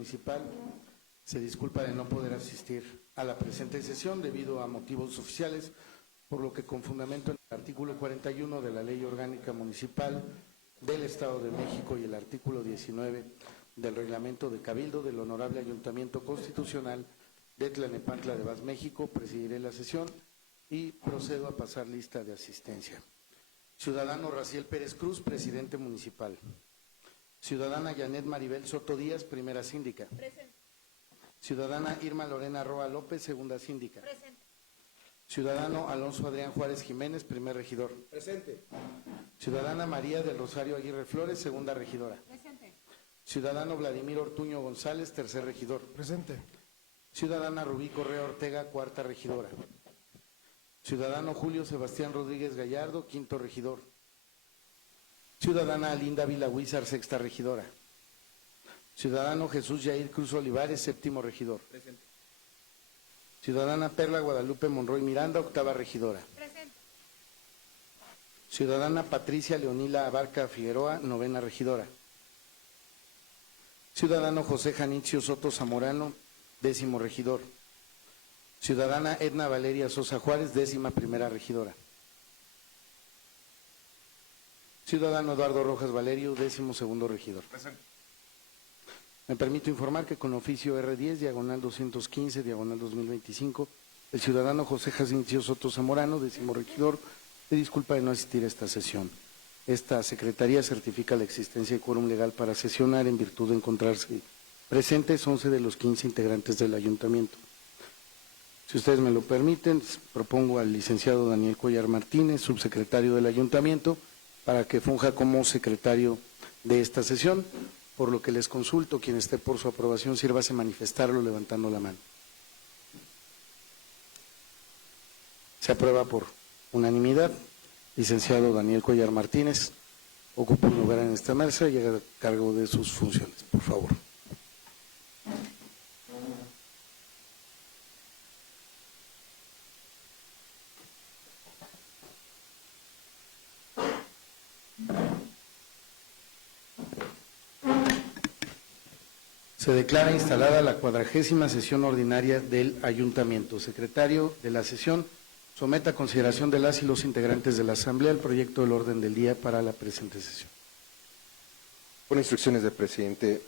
municipal se disculpa de no poder asistir a la presente sesión debido a motivos oficiales, por lo que con fundamento en el artículo 41 de la Ley Orgánica Municipal del Estado de México y el artículo 19 del Reglamento de Cabildo del Honorable Ayuntamiento Constitucional de Tlalnepantla de Vaz, México, presidiré la sesión y procedo a pasar lista de asistencia. Ciudadano Raciel Pérez Cruz, presidente municipal. Ciudadana Janet Maribel Soto Díaz, primera síndica. Presente. Ciudadana Irma Lorena Roa López, segunda síndica. Presente. Ciudadano Alonso Adrián Juárez Jiménez, primer regidor. Presente. Ciudadana María del Rosario Aguirre Flores, segunda regidora. Presente. Ciudadano Vladimir Ortuño González, tercer regidor. Presente. Ciudadana Rubí Correa Ortega, cuarta regidora. Ciudadano Julio Sebastián Rodríguez Gallardo, quinto regidor. Ciudadana Alinda Vilahuizar, sexta regidora. Ciudadano Jesús Yair Cruz Olivares, séptimo regidor. Presente. Ciudadana Perla Guadalupe Monroy Miranda, octava regidora. Presente. Ciudadana Patricia Leonila Abarca Figueroa, novena regidora. Ciudadano José Janitzio Soto Zamorano, décimo regidor. Ciudadana Edna Valeria Sosa Juárez, décima primera regidora. Ciudadano Eduardo Rojas Valerio, décimo segundo regidor. Presente. Me permito informar que con oficio R10, diagonal 215, diagonal 2025, el ciudadano José Janitzio Soto Zamorano, décimo regidor, se disculpa de no asistir a esta sesión. Esta secretaría certifica la existencia de quórum legal para sesionar en virtud de encontrarse presentes 11 de los 15 integrantes del ayuntamiento. Si ustedes me lo permiten, propongo al licenciado Daniel Cuellar Martínez, subsecretario del ayuntamiento, para que funja como secretario de esta sesión, por lo que les consulto, quien esté por su aprobación, sírvase manifestarlo levantando la mano. Se aprueba por unanimidad. Licenciado Daniel Cuellar Martínez, ocupa un lugar en esta mesa y haga cargo de sus funciones, por favor. Se declara instalada la 40ª sesión ordinaria del Ayuntamiento. Secretario de la sesión, someta a consideración de las y los integrantes de la Asamblea el proyecto del orden del día para la presente sesión. Por instrucciones del presidente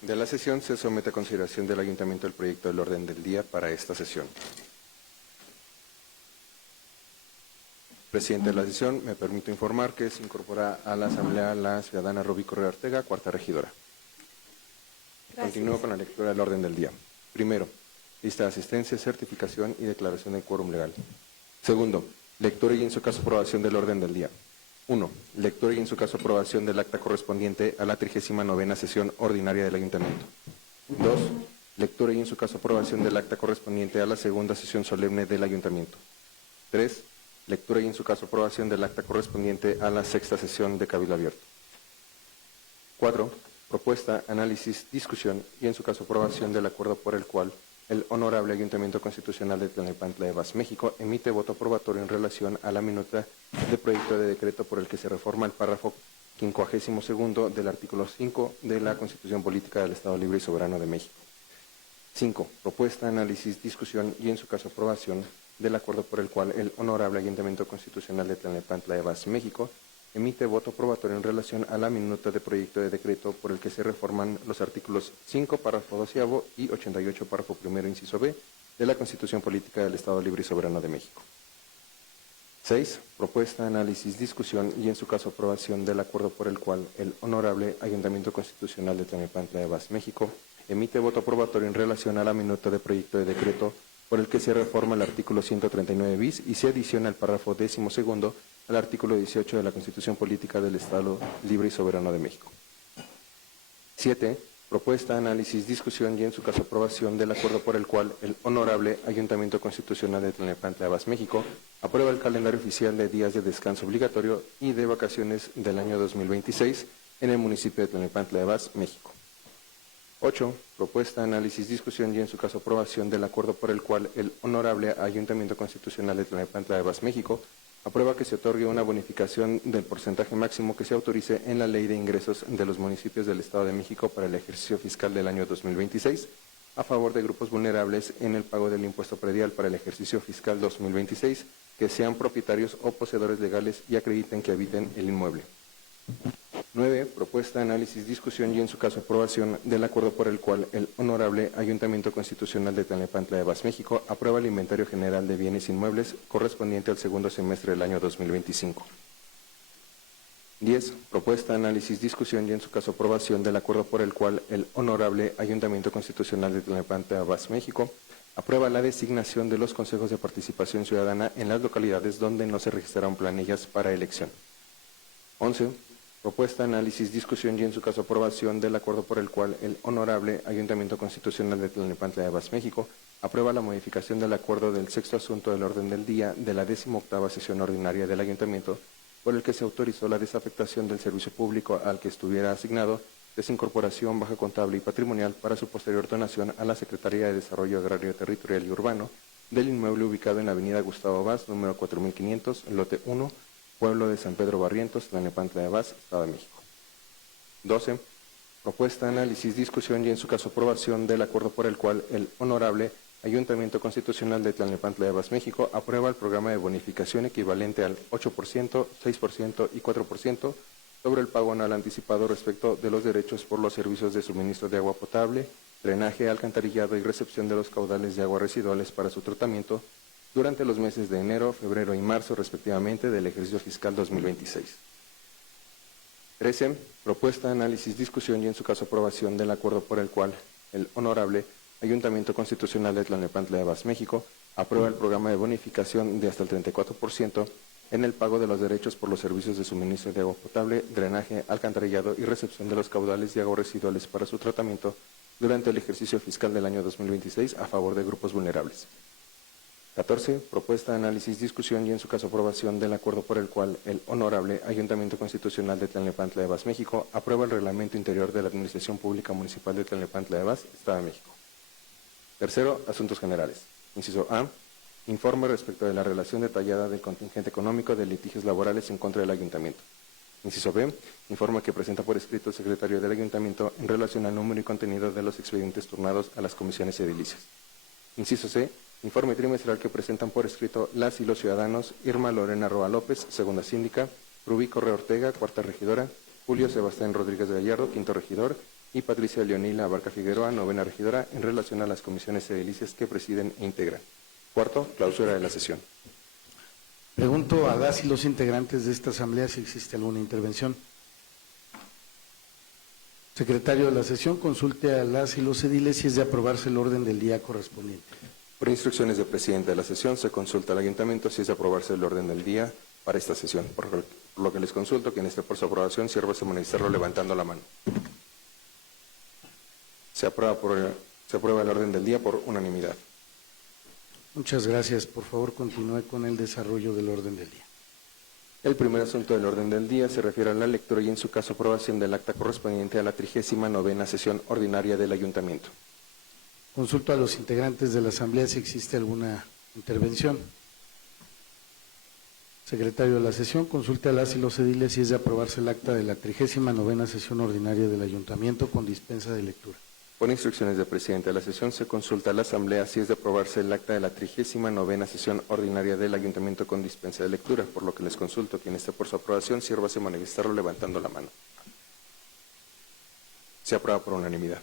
de la sesión, se somete a consideración del Ayuntamiento el proyecto del orden del día para esta sesión. Presidente de la sesión, me permito informar que se incorpora a la Asamblea la ciudadana Rubí Correa Ortega, cuarta regidora. Gracias. Continúo con la lectura del orden del día. Primero, lista de asistencia, certificación y declaración de quórum legal. Segundo, lectura y en su caso aprobación del orden del día. 1. Lectura y en su caso aprobación del acta correspondiente a la 39ª sesión ordinaria del Ayuntamiento. 2. Lectura y en su caso aprobación del acta correspondiente a la segunda sesión solemne del Ayuntamiento. 3. Lectura y en su caso aprobación del acta correspondiente a la sexta sesión de Cabildo Abierto. 4. Propuesta, análisis, discusión y en su caso aprobación del acuerdo por el cual el Honorable Ayuntamiento Constitucional de Tlalnepantla de Vaz, México, emite voto aprobatorio en relación a la minuta de proyecto de decreto por el que se reforma el párrafo 52º del artículo 5 de la Constitución Política del Estado Libre y Soberano de México. 5. Propuesta, análisis, discusión y en su caso aprobación del acuerdo por el cual el Honorable Ayuntamiento Constitucional de Tlalnepantla de Vaz, México, emite voto aprobatorio en relación a la minuta de proyecto de decreto por el que se reforman los artículos 5, párrafo 12º y 88, párrafo 1º, inciso B, de la Constitución Política del Estado Libre y Soberano de México. 6. Propuesta, análisis, discusión y en su caso aprobación del acuerdo por el cual el Honorable Ayuntamiento Constitucional de Tlalnepantla de Vaz, México, emite voto aprobatorio en relación a la minuta de proyecto de decreto por el que se reforma el artículo 139 bis y se adiciona el párrafo 12º al artículo 18 de la Constitución Política del Estado Libre y Soberano de México. 7. Propuesta, análisis, discusión y en su caso aprobación del acuerdo por el cual el Honorable Ayuntamiento Constitucional de Tlalnepantla de Vaz, México, aprueba el calendario oficial de días de descanso obligatorio y de vacaciones del año 2026 en el municipio de Tlalnepantla de Vaz, México. 8. Propuesta, análisis, discusión y en su caso aprobación del acuerdo por el cual el Honorable Ayuntamiento Constitucional de Tlalnepantla de Vaz, México, Aprueba que se otorgue una bonificación del porcentaje máximo que se autorice en la Ley de Ingresos de los Municipios del Estado de México para el ejercicio fiscal del año 2026 a favor de grupos vulnerables en el pago del impuesto predial para el ejercicio fiscal 2026 que sean propietarios o poseedores legales y acrediten que habiten el inmueble. 9. Propuesta, análisis, discusión y en su caso aprobación del acuerdo por el cual el Honorable Ayuntamiento Constitucional de Tlalnepantla de Abas, México, aprueba el inventario general de bienes inmuebles correspondiente al segundo semestre del año 2025. 10. Propuesta, análisis, discusión y en su caso aprobación del acuerdo por el cual el Honorable Ayuntamiento Constitucional de Tlalnepantla de Abas, México, aprueba la designación de los consejos de participación ciudadana en las localidades donde no se registraron planillas para elección. 11. Propuesta, análisis, discusión y en su caso aprobación del acuerdo por el cual el Honorable Ayuntamiento Constitucional de Tlalnepantla de Abas, México, aprueba la modificación del acuerdo del sexto asunto del orden del día de la 18ª sesión ordinaria del Ayuntamiento, por el que se autorizó la desafectación del servicio público al que estuviera asignado, desincorporación, baja contable y patrimonial para su posterior donación a la Secretaría de Desarrollo Agrario, Territorial y Urbano del inmueble ubicado en Avenida Gustavo Vaz, número 4500, lote 1, Pueblo de San Pedro Barrientos, Tlalnepantla de Abas, Estado de México. 12. Propuesta, análisis, discusión y en su caso aprobación del acuerdo por el cual el Honorable Ayuntamiento Constitucional de Tlalnepantla de Abas, México, aprueba el programa de bonificación equivalente al 8%, 6% y 4% sobre el pago anual anticipado respecto de los derechos por los servicios de suministro de agua potable, drenaje, alcantarillado y recepción de los caudales de agua residuales para su tratamiento durante los meses de enero, febrero y marzo, respectivamente, del ejercicio fiscal 2026. 13. Propuesta, análisis, discusión y en su caso aprobación del acuerdo por el cual el Honorable Ayuntamiento Constitucional de Tlalnepantla de Abas, México, aprueba el programa de bonificación de hasta el 34% en el pago de los derechos por los servicios de suministro de agua potable, drenaje, alcantarillado y recepción de los caudales de agua residuales para su tratamiento durante el ejercicio fiscal del año 2026 a favor de grupos vulnerables. 14. Propuesta, análisis, discusión y en su caso aprobación del acuerdo por el cual el Honorable Ayuntamiento Constitucional de Tlalnepantla de Abas, México, aprueba el Reglamento Interior de la Administración Pública Municipal de Tlalnepantla de Abas, Estado de México. Tercero, asuntos generales. Inciso A. Informe respecto de la relación detallada del contingente económico de litigios laborales en contra del Ayuntamiento. Inciso B. Informe que presenta por escrito el secretario del Ayuntamiento en relación al número y contenido de los expedientes turnados a las comisiones edilicias. Inciso C. Informe trimestral que presentan por escrito las y los ciudadanos Irma Lorena Roa López, segunda síndica, Rubí Correa Ortega, cuarta regidora, Julio Sebastián Rodríguez Gallardo, quinto regidor, y Patricia Leonila Abarca Figueroa, novena regidora, en relación a las comisiones edilicias que presiden e integran. Cuarto, clausura de la sesión. Pregunto a las y los integrantes de esta asamblea si existe alguna intervención. Secretario de la sesión, consulte a las y los ediles si es de aprobarse el orden del día correspondiente. Por instrucciones del presidente de la sesión, se consulta al ayuntamiento si es de aprobarse el orden del día para esta sesión. Por lo que les consulto, quien esté por su aprobación, sírvase manifestarlo levantando la mano. Se aprueba el orden del día por unanimidad. Muchas gracias. Por favor, continúe con el desarrollo del orden del día. El primer asunto del orden del día se refiere a la lectura y, en su caso, aprobación del acta correspondiente a la 39ª sesión ordinaria del ayuntamiento. Consulto a los integrantes de la asamblea si existe alguna intervención. Secretario de la sesión, consulte a las y los ediles si es de aprobarse el acta de la 39ª sesión ordinaria del ayuntamiento con dispensa de lectura. Por instrucciones del presidente de la sesión, se consulta a la asamblea si es de aprobarse el acta de la 39ª sesión ordinaria del ayuntamiento con dispensa de lectura, por lo que les consulto, quien esté por su aprobación, sírvase manifestarlo levantando la mano. Se aprueba por unanimidad.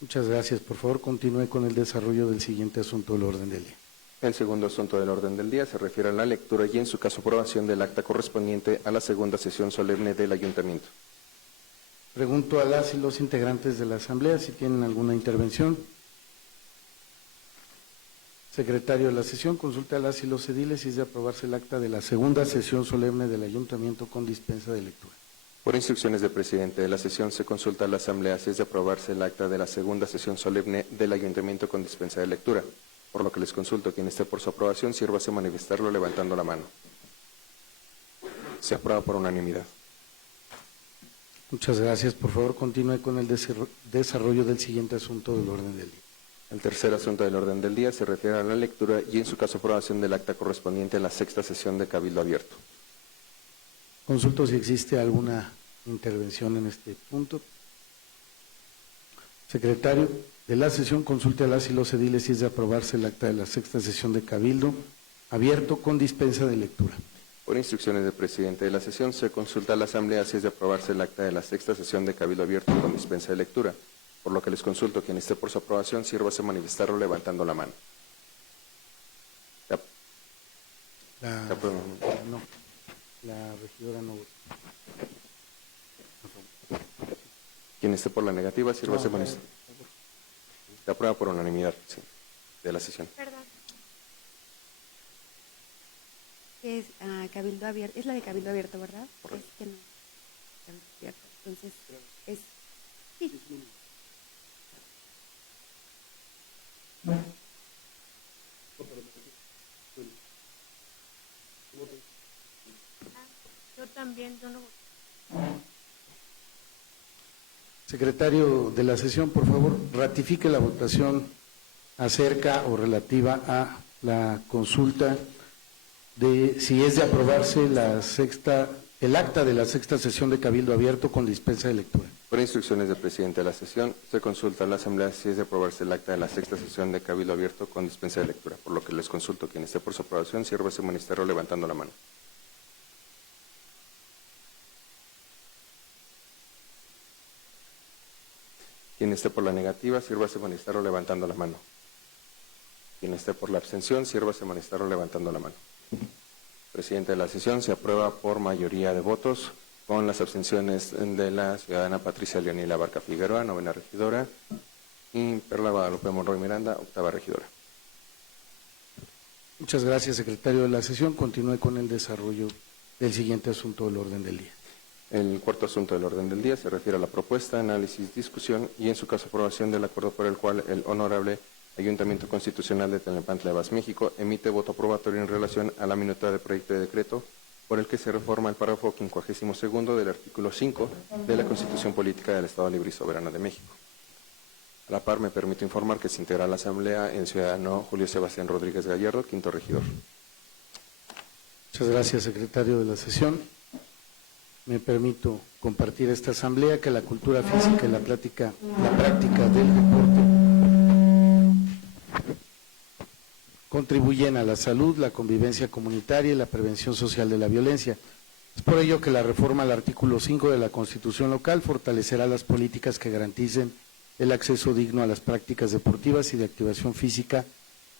Muchas gracias. Por favor, continúe con el desarrollo del siguiente asunto del orden del día. El segundo asunto del orden del día se refiere a la lectura y, en su caso, aprobación del acta correspondiente a la segunda sesión solemne del ayuntamiento. Pregunto a las y los integrantes de la asamblea si tienen alguna intervención. Secretario de la sesión, consulte a las y los ediles si es de aprobarse el acta de la segunda sesión solemne del ayuntamiento con dispensa de lectura. Por instrucciones del presidente de la sesión, se consulta a la asamblea si es de aprobarse el acta de la segunda sesión solemne del ayuntamiento con dispensa de lectura, por lo que les consulto, quien esté por su aprobación, sírvase manifestarlo levantando la mano. Se aprueba por unanimidad. Muchas gracias. Por favor, continúe con el desarrollo del siguiente asunto del orden del día. El tercer asunto del orden del día se refiere a la lectura y, en su caso, aprobación del acta correspondiente a la sexta sesión de Cabildo Abierto. Consulto si existe alguna intervención en este punto. Secretario de la sesión, consulte a las y los ediles si es de aprobarse el acta de la sexta sesión de Cabildo Abierto con dispensa de lectura. Por instrucciones del presidente de la sesión, se consulta a la Asamblea si es de aprobarse el acta de la sexta sesión de Cabildo Abierto con dispensa de lectura, por lo que les consulto quien esté por su aprobación, sírvase manifestarlo levantando la mano. No, la regidora no. Quien esté por la negativa, sírvase No, manifestarlo. Se aprueba por unanimidad, sí, de la sesión. Perdón. Es Cabildo Abierto, es la de Cabildo Abierto, ¿verdad? Correcto. Es que no. Cabildo Abierto. Entonces, es. Sí. Yo también, yo no. Secretario de la sesión, por favor, ratifique la votación acerca o relativa a la consulta de si es de aprobarse el acta de la sexta sesión de Cabildo Abierto con dispensa de lectura. Por instrucciones del presidente de la sesión, se consulta a la Asamblea si es de aprobarse el acta de la sexta sesión de Cabildo Abierto con dispensa de lectura, por lo que les consulto quien esté por su aprobación, sírvase manifestarlo levantando la mano. Quien esté por la negativa, sírvase manifestarlo levantando la mano. Quien esté por la abstención, sírvase manifestarlo levantando la mano. Presidente de la sesión, se aprueba por mayoría de votos, con las abstenciones de la ciudadana Patricia Leonila Barca Figueroa, novena regidora, y Perla Guadalupe Monroy Miranda, octava regidora. Muchas gracias, secretario de la sesión. Continúe con el desarrollo del siguiente asunto del orden del día. El cuarto asunto del orden del día se refiere a la propuesta, análisis, discusión y, en su caso, aprobación del acuerdo por el cual el Honorable Ayuntamiento Constitucional de Tlalnepantla de Vaz, México, emite voto aprobatorio en relación a la minuta de proyecto de decreto por el que se reforma el párrafo 52º del artículo 5 de la Constitución Política del Estado Libre y Soberano de México. A la par, me permito informar que se integra a la Asamblea el ciudadano Julio Sebastián Rodríguez Gallardo, quinto regidor. Muchas gracias, secretario de la sesión. Me permito compartir a esta asamblea que la cultura física y la práctica del deporte contribuyen a la salud, la convivencia comunitaria y la prevención social de la violencia. Es por ello que la reforma al artículo 5 de la Constitución local fortalecerá las políticas que garanticen el acceso digno a las prácticas deportivas y de activación física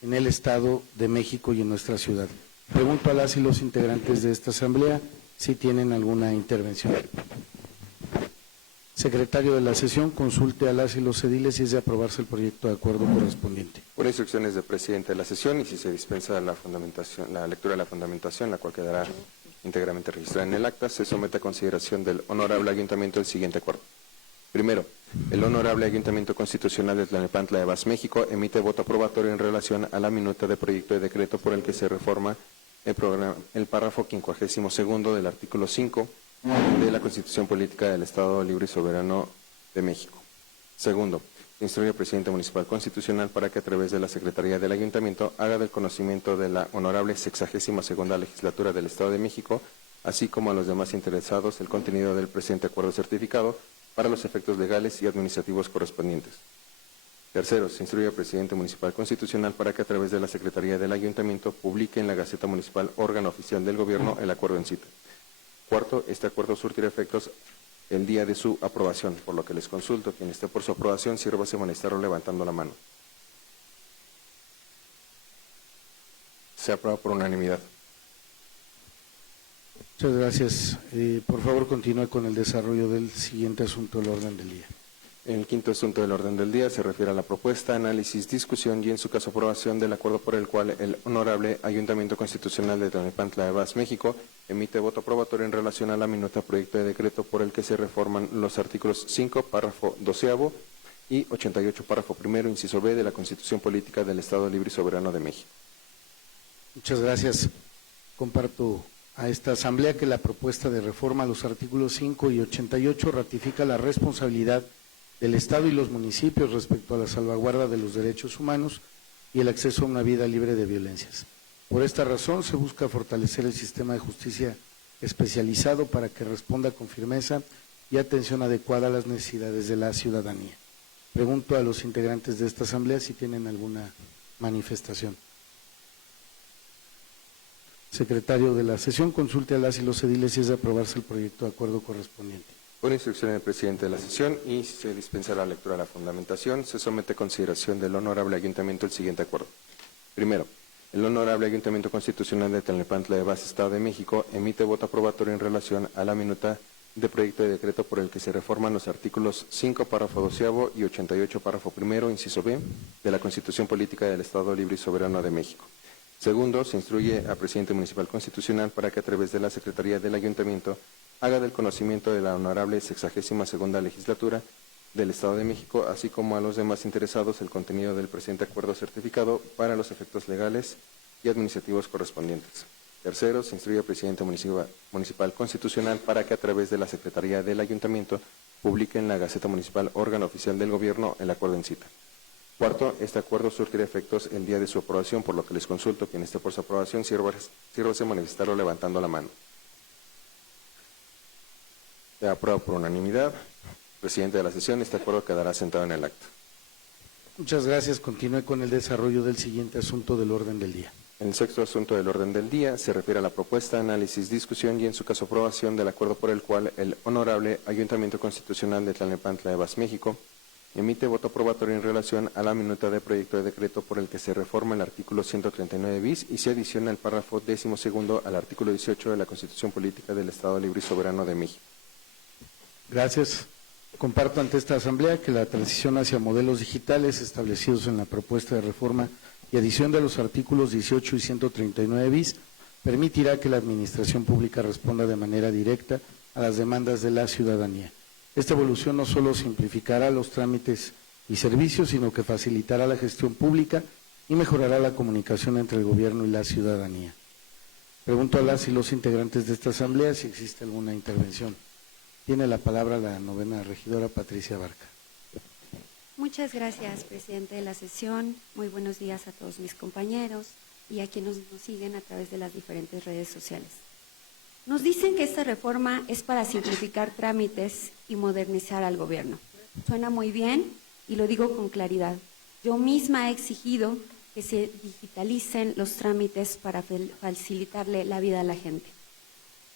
en el Estado de México y en nuestra ciudad. Pregunto a las y los integrantes de esta asamblea si tienen alguna intervención. Secretario de la sesión, consulte a las y los ediles si es de aprobarse el proyecto de acuerdo correspondiente. Por instrucciones del presidente de la sesión y si se dispensa la lectura de la fundamentación, la cual quedará íntegramente registrada en el acta, se somete a consideración del Honorable Ayuntamiento el siguiente acuerdo. Primero, el Honorable Ayuntamiento Constitucional de Tlalnepantla de Vaz, México, emite voto aprobatorio en relación a la minuta de proyecto de decreto por el que se reforma el párrafo 52º del artículo 5 de la Constitución Política del Estado Libre y Soberano de México. Segundo, instruye al presidente municipal constitucional para que a través de la Secretaría del Ayuntamiento haga del conocimiento de la honorable 62ª legislatura del Estado de México, así como a los demás interesados, el contenido del presente acuerdo certificado para los efectos legales y administrativos correspondientes. Tercero, se instruye al presidente municipal constitucional para que a través de la Secretaría del Ayuntamiento publique en la Gaceta Municipal, órgano oficial del Gobierno, el acuerdo en cita. Cuarto, este acuerdo surtirá efectos el día de su aprobación, por lo que les consulto, quien esté por su aprobación, sírvase manifestarlo levantando la mano. Se aprueba por unanimidad. Muchas gracias. Por favor, continúe con el desarrollo del siguiente asunto del orden del día. El quinto asunto del orden del día se refiere a la propuesta, análisis, discusión y, en su caso, aprobación del acuerdo por el cual el Honorable Ayuntamiento Constitucional de Tlalnepantla de Vaz, México, emite voto aprobatorio en relación a la minuta proyecto de decreto por el que se reforman los artículos 5, párrafo 12º y 88, párrafo 1º, inciso B de la Constitución Política del Estado Libre y Soberano de México. Muchas gracias. Comparto a esta asamblea que la propuesta de reforma a los artículos 5 y 88 ratifica la responsabilidad del Estado y los municipios respecto a la salvaguarda de los derechos humanos y el acceso a una vida libre de violencias. Por esta razón se busca fortalecer el sistema de justicia especializado para que responda con firmeza y atención adecuada a las necesidades de la ciudadanía. Pregunto a los integrantes de esta asamblea si tienen alguna manifestación. Secretario de la sesión, consulte a las y los ediles si es de aprobarse el proyecto de acuerdo correspondiente. Por instrucción del presidente de la sesión y si se dispensa la lectura de la fundamentación, se somete a consideración del Honorable Ayuntamiento el siguiente acuerdo. Primero, el Honorable Ayuntamiento Constitucional de Tlalnepantla de Bas, Estado de México, emite voto aprobatorio en relación a la minuta de proyecto de decreto por el que se reforman los artículos 5, párrafo 12 y 88, párrafo 1, inciso B, de la Constitución Política del Estado Libre y Soberano de México. Segundo, se instruye al presidente municipal constitucional para que a través de la Secretaría del Ayuntamiento haga del conocimiento de la honorable 62ª legislatura del Estado de México, así como a los demás interesados, el contenido del presente acuerdo certificado para los efectos legales y administrativos correspondientes. Tercero, se instruye al presidente municipal constitucional para que a través de la Secretaría del Ayuntamiento publique en la Gaceta Municipal, órgano oficial del Gobierno, el acuerdo en cita. Cuarto, este acuerdo surtirá efectos el día de su aprobación, por lo que les consulto quien esté por su aprobación, sírvase manifestarlo levantando la mano. Se aprueba por unanimidad. Presidente de la sesión, este acuerdo quedará sentado en el acta. Muchas gracias. Continúe con el desarrollo del siguiente asunto del orden del día. El sexto asunto del orden del día se refiere a la propuesta, análisis, discusión y en su caso aprobación del acuerdo por el cual el Honorable Ayuntamiento Constitucional de Tlalnepantla de Bas, México, emite voto aprobatorio en relación a la minuta de proyecto de decreto por el que se reforma el artículo 139 bis y se adiciona el párrafo 12º al artículo 18 de la Constitución Política del Estado Libre y Soberano de México. Gracias. Comparto ante esta asamblea que la transición hacia modelos digitales establecidos en la propuesta de reforma y adición de los artículos 18 y 139 bis permitirá que la administración pública responda de manera directa a las demandas de la ciudadanía. Esta evolución no solo simplificará los trámites y servicios, sino que facilitará la gestión pública y mejorará la comunicación entre el gobierno y la ciudadanía. Pregunto a las y los integrantes de esta asamblea si existe alguna intervención. Tiene la palabra la novena regidora Patricia Barca. Muchas gracias, presidente de la sesión. Muy buenos días a todos mis compañeros y a quienes nos siguen a través de las diferentes redes sociales. Nos dicen que esta reforma es para simplificar trámites y modernizar al gobierno. Suena muy bien y lo digo con claridad. Yo misma he exigido que se digitalicen los trámites para facilitarle la vida a la gente.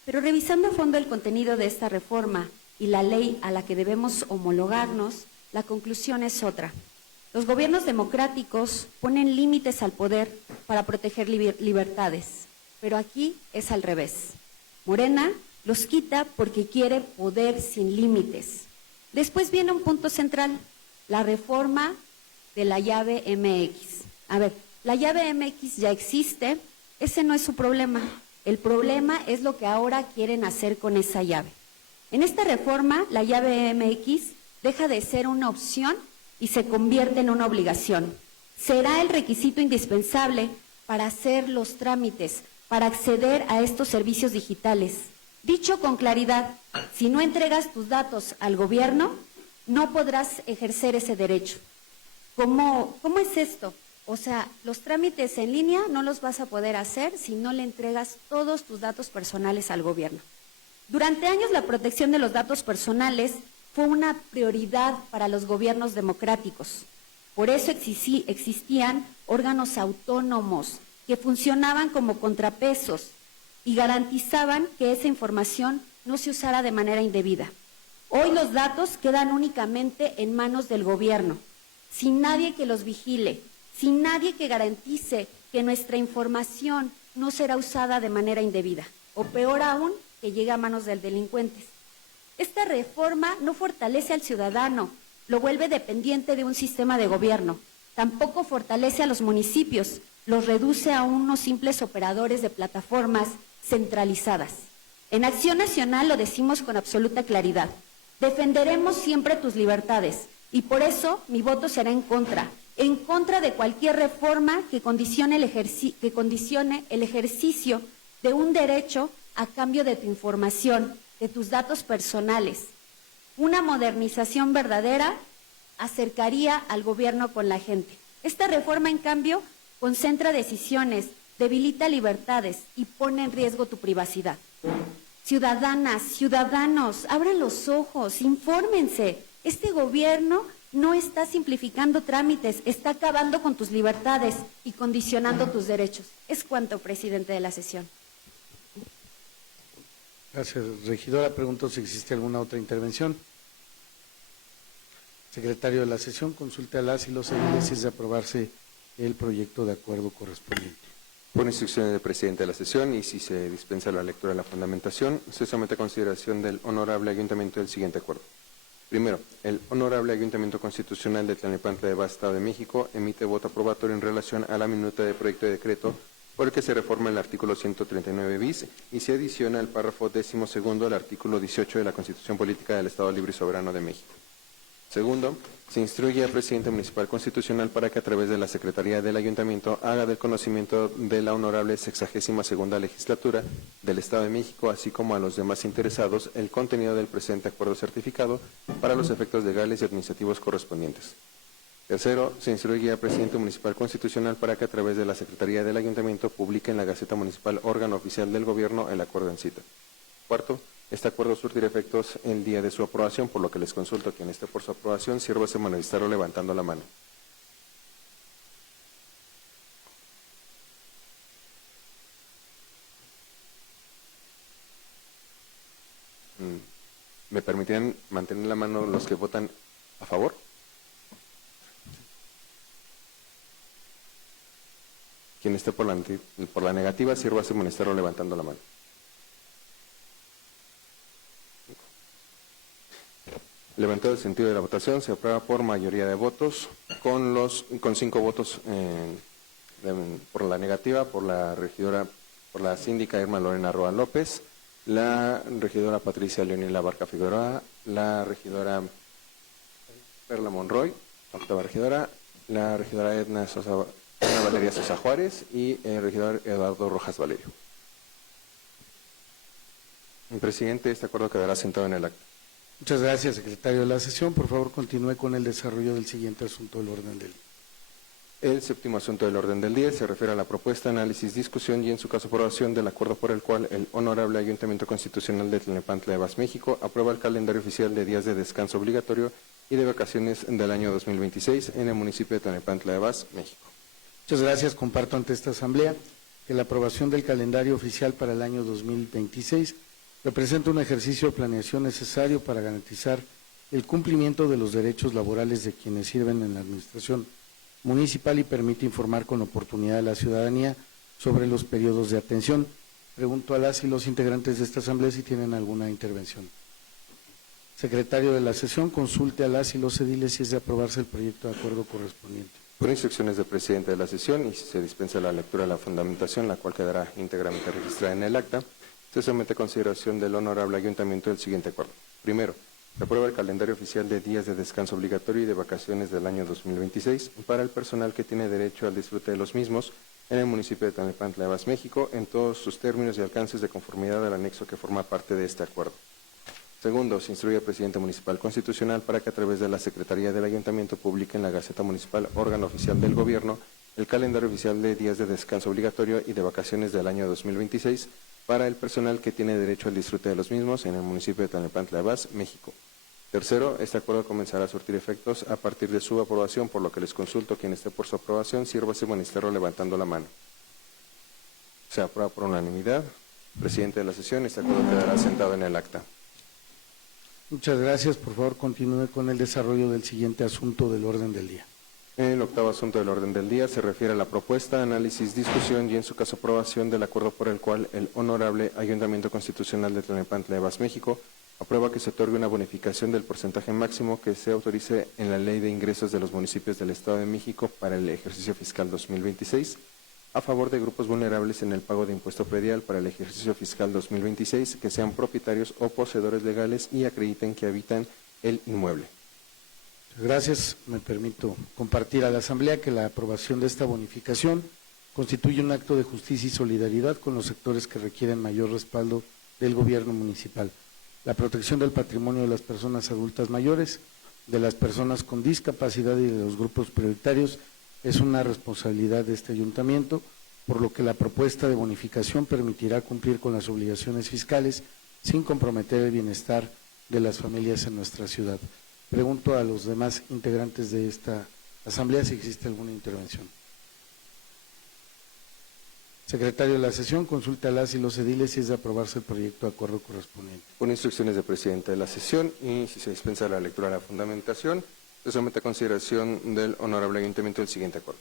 Pero revisando a fondo el contenido de esta reforma y la ley a la que debemos homologarnos, la conclusión es otra. Los gobiernos democráticos ponen límites al poder para proteger libertades, pero aquí es al revés. Morena los quita porque quiere poder sin límites. Después viene un punto central, la reforma de la llave MX. A ver, la llave MX ya existe, ese no es su problema. El problema es lo que ahora quieren hacer con esa llave. En esta reforma, la llave MX deja de ser una opción y se convierte en una obligación. Será el requisito indispensable para hacer los trámites, para acceder a estos servicios digitales. Dicho con claridad, si no entregas tus datos al gobierno, no podrás ejercer ese derecho. ¿Cómo es esto? O sea, los trámites en línea no los vas a poder hacer si no le entregas todos tus datos personales al gobierno. Durante años la protección de los datos personales fue una prioridad para los gobiernos democráticos. Por eso existían órganos autónomos que funcionaban como contrapesos y garantizaban que esa información no se usara de manera indebida. Hoy los datos quedan únicamente en manos del gobierno, sin nadie que los vigile, sin nadie que garantice que nuestra información no será usada de manera indebida, o peor aún, que llegue a manos de delincuentes. Esta reforma no fortalece al ciudadano, lo vuelve dependiente de un sistema de gobierno. Tampoco fortalece a los municipios, los reduce a unos simples operadores de plataformas centralizadas. En Acción Nacional lo decimos con absoluta claridad. Defenderemos siempre tus libertades y por eso mi voto será en contra de cualquier reforma que condicione el ejercicio de un derecho a cambio de tu información, de tus datos personales. Una modernización verdadera acercaría al gobierno con la gente. Esta reforma, en cambio, concentra decisiones, debilita libertades y pone en riesgo tu privacidad. Ciudadanas, ciudadanos, abran los ojos, infórmense. Este gobierno no está simplificando trámites, está acabando con tus libertades y condicionando tus derechos. Es cuanto, presidente de la sesión. Gracias, regidora. Pregunto si existe alguna otra intervención. Secretario de la sesión, consulte a las y los ediles si es de aprobarse el proyecto de acuerdo correspondiente. Por instrucciones del presidente de la sesión y si se dispensa la lectura de la fundamentación, se somete a consideración del Honorable Ayuntamiento del siguiente acuerdo. Primero, el Honorable Ayuntamiento Constitucional de Tlalnepantla de Bas, Estado de México, emite voto aprobatorio en relación a la minuta de proyecto de decreto por el que se reforma el artículo 139 bis y se adiciona el párrafo 12º del artículo 18 de la Constitución Política del Estado Libre y Soberano de México. Segundo, se instruye al presidente municipal constitucional para que a través de la Secretaría del Ayuntamiento haga del conocimiento de la honorable 62ª legislatura del Estado de México, así como a los demás interesados, el contenido del presente acuerdo certificado para los efectos legales y administrativos correspondientes. Tercero, se instruye al presidente municipal constitucional para que a través de la Secretaría del Ayuntamiento publique en la Gaceta Municipal, órgano oficial del Gobierno, el acuerdo en cita. Cuarto, este acuerdo surtirá efectos el día de su aprobación, por lo que les consulto a quien esté por su aprobación, sírvase manifestarlo levantando la mano. ¿Me permitirían mantener la mano los que votan a favor? Quien esté por la negativa, sírvase manifestarlo levantando la mano. Levantado el sentido de la votación, se aprueba por mayoría de votos, con 5 votos por la negativa, por la síndica Irma Lorena Roa López, la regidora Patricia Leonila Barca Figueroa, la regidora Perla Monroy, octava regidora, la regidora Edna Valeria Sosa Juárez y el regidor Eduardo Rojas Valerio. Presidente, este acuerdo quedará sentado en el acta. Muchas gracias, secretario de la sesión. Por favor, continúe con el desarrollo del siguiente asunto del orden del día. El séptimo asunto del orden del día se refiere a la propuesta, análisis, discusión y en su caso aprobación del acuerdo por el cual el Honorable Ayuntamiento Constitucional de Tlalnepantla de Bas, México, aprueba el calendario oficial de días de descanso obligatorio y de vacaciones del año 2026 en el municipio de Tlalnepantla de Bas, México. Muchas gracias. Comparto ante esta asamblea que la aprobación del calendario oficial para el año 2026 representa un ejercicio de planeación necesario para garantizar el cumplimiento de los derechos laborales de quienes sirven en la administración municipal y permite informar con oportunidad a la ciudadanía sobre los periodos de atención. Pregunto a las y los integrantes de esta asamblea si tienen alguna intervención. Secretario de la sesión, consulte a las y los ediles si es de aprobarse el proyecto de acuerdo correspondiente. Por instrucciones del presidente de la sesión y si se dispensa la lectura de la fundamentación, la cual quedará íntegramente registrada en el acta, se somete a consideración del Honorable Ayuntamiento el siguiente acuerdo. Primero, se aprueba el calendario oficial de días de descanso obligatorio y de vacaciones del año 2026 para el personal que tiene derecho al disfrute de los mismos en el municipio de Tlalnepantla de Bas, México, en todos sus términos y alcances de conformidad al anexo que forma parte de este acuerdo. Segundo, se instruye al presidente municipal constitucional para que a través de la Secretaría del Ayuntamiento publique en la Gaceta Municipal, órgano oficial del Gobierno, el calendario oficial de días de descanso obligatorio y de vacaciones del año 2026 para el personal que tiene derecho al disfrute de los mismos en el municipio de Tlalnepantla de Bas, México. Tercero, este acuerdo comenzará a surtir efectos a partir de su aprobación, por lo que les consulto quien esté por su aprobación, sírvase manifestarlo levantando la mano. Se aprueba por unanimidad. Presidente de la sesión, este acuerdo quedará sentado en el acta. Muchas gracias. Por favor, continúe con el desarrollo del siguiente asunto del orden del día. El octavo asunto del orden del día se refiere a la propuesta, análisis, discusión y en su caso aprobación del acuerdo por el cual el Honorable Ayuntamiento Constitucional de Tlalnepantla de Bas, México, aprueba que se otorgue una bonificación del porcentaje máximo que se autorice en la Ley de Ingresos de los Municipios del Estado de México para el ejercicio fiscal 2026 a favor de grupos vulnerables en el pago de impuesto predial para el ejercicio fiscal 2026 que sean propietarios o poseedores legales y acrediten que habitan el inmueble. Gracias. Me permito compartir a la asamblea que la aprobación de esta bonificación constituye un acto de justicia y solidaridad con los sectores que requieren mayor respaldo del gobierno municipal. La protección del patrimonio de las personas adultas mayores de las personas con discapacidad y de los grupos prioritarios es una responsabilidad de este ayuntamiento, por lo que la propuesta de bonificación permitirá cumplir con las obligaciones fiscales sin comprometer el bienestar de las familias en nuestra ciudad. Pregunto a los demás integrantes de esta asamblea si existe alguna intervención. Secretario de la sesión, consulta a las y los ediles si es de aprobarse el proyecto de acuerdo correspondiente. Con instrucciones del presidente de la sesión y si se dispensa la lectura de la fundamentación, se somete a consideración del honorable ayuntamiento el siguiente acuerdo.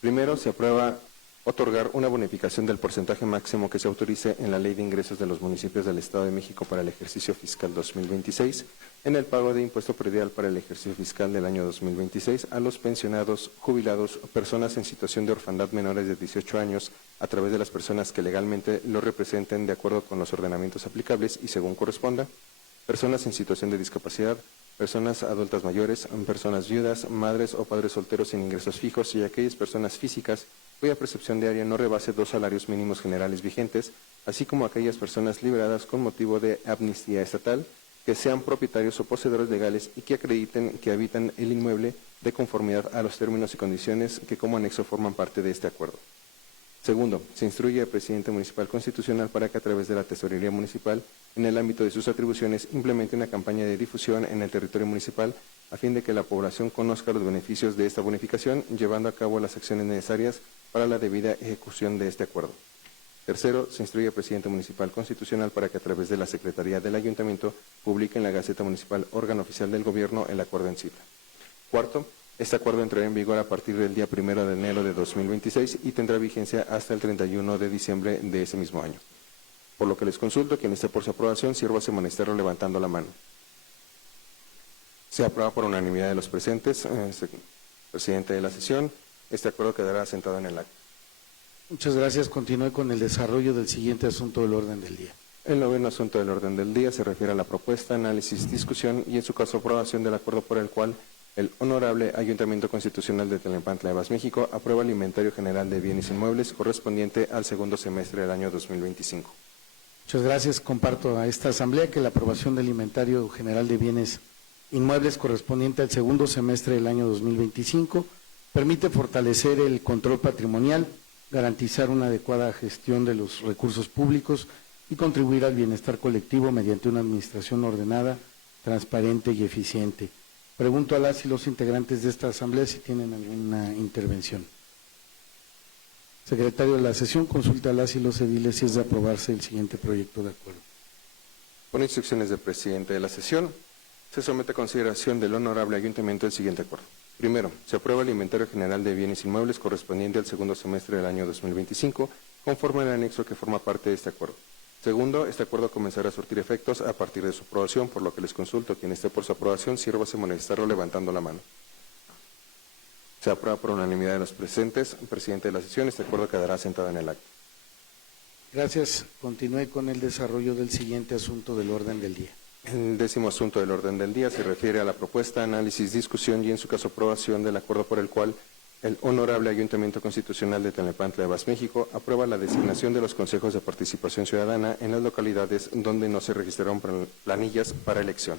Primero, se aprueba otorgar una bonificación del porcentaje máximo que se autorice en la Ley de Ingresos de los Municipios del Estado de México para el ejercicio fiscal 2026 en el pago de impuesto predial para el ejercicio fiscal del año 2026 a los pensionados, jubilados, personas en situación de orfandad menores de 18 años a través de las personas que legalmente lo representen de acuerdo con los ordenamientos aplicables y según corresponda, personas en situación de discapacidad, personas adultas mayores, personas viudas, madres o padres solteros sin ingresos fijos y aquellas personas físicas cuya percepción diaria no rebase 2 salarios mínimos generales vigentes, así como aquellas personas liberadas con motivo de amnistía estatal, que sean propietarios o poseedores legales y que acrediten que habitan el inmueble de conformidad a los términos y condiciones que como anexo forman parte de este acuerdo. Segundo, se instruye al presidente municipal constitucional para que a través de la tesorería municipal, en el ámbito de sus atribuciones, implemente una campaña de difusión en el territorio municipal a fin de que la población conozca los beneficios de esta bonificación, llevando a cabo las acciones necesarias para la debida ejecución de este acuerdo. Tercero, se instruye al presidente municipal constitucional para que a través de la Secretaría del Ayuntamiento publique en la Gaceta Municipal, órgano oficial del Gobierno, el acuerdo en cita. Cuarto, este acuerdo entrará en vigor a partir del día 1 de enero de 2026 y tendrá vigencia hasta el 31 de diciembre de ese mismo año. Por lo que les consulto, quien esté por su aprobación, sírvase manifestarlo levantando la mano. Se aprueba por unanimidad de los presentes. Presidente de la sesión, este acuerdo quedará asentado en el acta. Muchas gracias. Continúe con el desarrollo del siguiente asunto del orden del día. El noveno asunto del orden del día se refiere a la propuesta, análisis, discusión y en su caso aprobación del acuerdo por el cual el Honorable Ayuntamiento Constitucional de Tlalnepantla de Vas, México, aprueba el inventario general de bienes inmuebles correspondiente al segundo semestre del año 2025. Muchas gracias. Comparto a esta asamblea que la aprobación del inventario general de bienes inmuebles correspondiente al segundo semestre del año 2025 permite fortalecer el control patrimonial, garantizar una adecuada gestión de los recursos públicos y contribuir al bienestar colectivo mediante una administración ordenada, transparente y eficiente. Pregunto a las y los integrantes de esta asamblea si tienen alguna intervención. Secretario de la sesión, consulta a las y los ediles si es de aprobarse el siguiente proyecto de acuerdo. Con instrucciones del presidente de la sesión, se somete a consideración del Honorable Ayuntamiento el siguiente acuerdo. Primero, se aprueba el inventario general de bienes inmuebles correspondiente al segundo semestre del año 2025, conforme al anexo que forma parte de este acuerdo. Segundo, este acuerdo comenzará a surtir efectos a partir de su aprobación, por lo que les consulto, quien esté por su aprobación, sírvase manifestarlo levantando la mano. Se aprueba por unanimidad de los presentes. Presidente de la sesión, este acuerdo quedará asentado en el acta. Gracias. Continúe con el desarrollo del siguiente asunto del orden del día. El décimo asunto del orden del día se refiere a la propuesta, análisis, discusión y en su caso aprobación del acuerdo por el cual el Honorable Ayuntamiento Constitucional de Tlalnepantla de Vas, México, aprueba la designación de los consejos de participación ciudadana en las localidades donde no se registraron planillas para elección.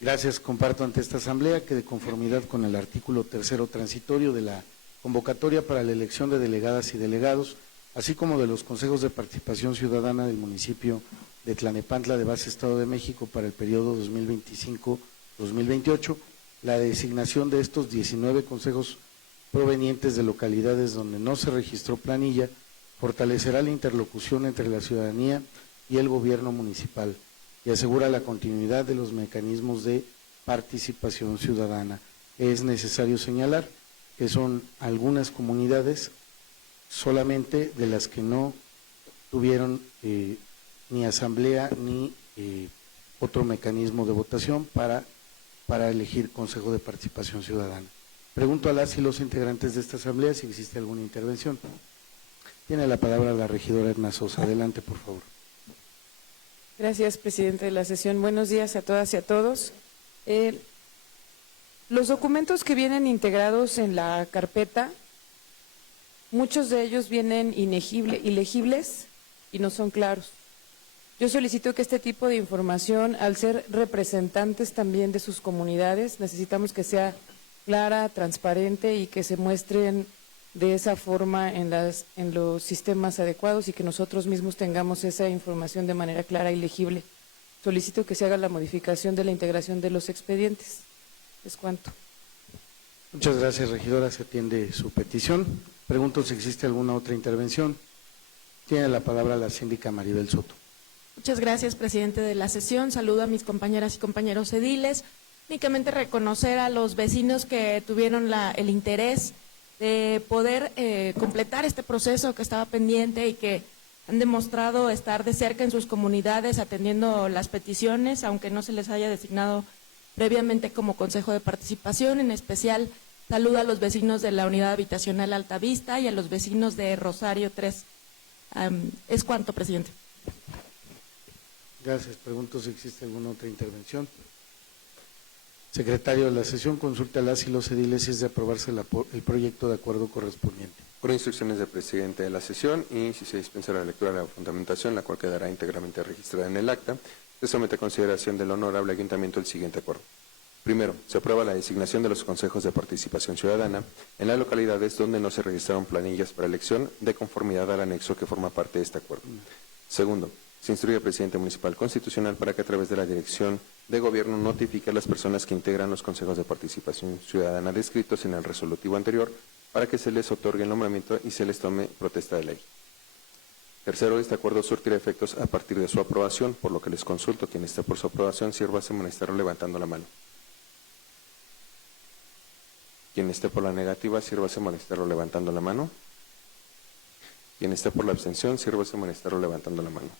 Gracias. Comparto ante esta asamblea que de conformidad con el artículo 3º transitorio de la convocatoria para la elección de delegadas y delegados, así como de los consejos de participación ciudadana del municipio de Tlalnepantla de Vas, Estado de México, para el periodo 2025-2028, la designación de estos 19 consejos provenientes de localidades donde no se registró planilla fortalecerá la interlocución entre la ciudadanía y el gobierno municipal y asegura la continuidad de los mecanismos de participación ciudadana. Es necesario señalar que son algunas comunidades solamente de las que no tuvieron ni asamblea ni otro mecanismo de votación para elegir Consejo de Participación Ciudadana. Pregunto a las y los integrantes de esta asamblea si existe alguna intervención. Tiene la palabra la regidora Edna Sosa. Adelante, por favor. Gracias, presidente de la sesión. Buenos días a todas y a todos. Los documentos que vienen integrados en la carpeta, muchos de ellos vienen ilegibles y no son claros. Yo solicito que este tipo de información, al ser representantes también de sus comunidades, necesitamos que sea clara, transparente y que se muestren de esa forma en los sistemas adecuados y que nosotros mismos tengamos esa información de manera clara y legible. Solicito que se haga la modificación de la integración de los expedientes. Es cuanto. Muchas gracias, regidora. Se atiende su petición. Pregunto si existe alguna otra intervención. Tiene la palabra la síndica Maribel Soto. Muchas gracias, presidente de la sesión. Saludo a mis compañeras y compañeros ediles. Únicamente reconocer a los vecinos que tuvieron el interés de poder completar este proceso que estaba pendiente y que han demostrado estar de cerca en sus comunidades atendiendo las peticiones, aunque no se les haya designado previamente como Consejo de Participación. En especial, saludo a los vecinos de la Unidad Habitacional Altavista y a los vecinos de Rosario 3. Es cuanto, presidente. Gracias. Pregunto si existe alguna otra intervención. Secretario de la sesión, consulta a las y los ediles si es de aprobarse el proyecto de acuerdo correspondiente. Por instrucciones del presidente de la sesión y si se dispensa la lectura de la fundamentación, la cual quedará íntegramente registrada en el acta, se somete a consideración del honorable ayuntamiento el siguiente acuerdo. Primero, se aprueba la designación de los consejos de participación ciudadana en las localidades donde no se registraron planillas para elección de conformidad al anexo que forma parte de este acuerdo. Segundo, se instruye al presidente municipal constitucional para que a través de la dirección de gobierno notifique a las personas que integran los consejos de participación ciudadana descritos en el resolutivo anterior para que se les otorgue el nombramiento y se les tome protesta de ley. Tercero, este acuerdo surtirá efectos a partir de su aprobación, por lo que les consulto, quien esté por su aprobación, sírvase manifestarlo levantando la mano. Quien esté por la negativa, sírvase manifestarlo levantando la mano. Quien esté por la abstención, sírvase manifestarlo levantando la mano.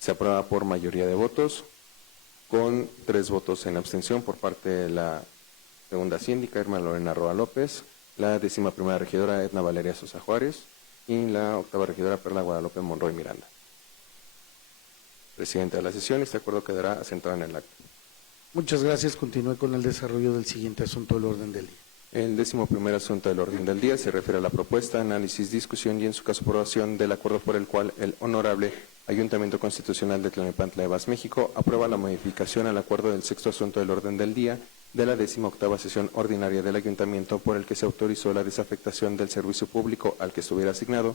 Se aprueba por mayoría de votos, con 3 votos en abstención por parte de la segunda síndica, Irma Lorena Roa López, la 11ª regidora Edna Valeria Sosa Juárez y la 8ª regidora Perla Guadalupe Monroy Miranda. Presidente de la sesión, este acuerdo quedará asentado en el acta. Muchas gracias. Continúe con el desarrollo del siguiente asunto del orden del día. El 11º asunto del orden del día se refiere a la propuesta, análisis, discusión y en su caso aprobación del acuerdo por el cual el Honorable Ayuntamiento Constitucional de Tlalnepantla de Vaz, México, aprueba la modificación al acuerdo del 6º asunto del orden del día de la 18ª sesión ordinaria del Ayuntamiento por el que se autorizó la desafectación del servicio público al que estuviera asignado,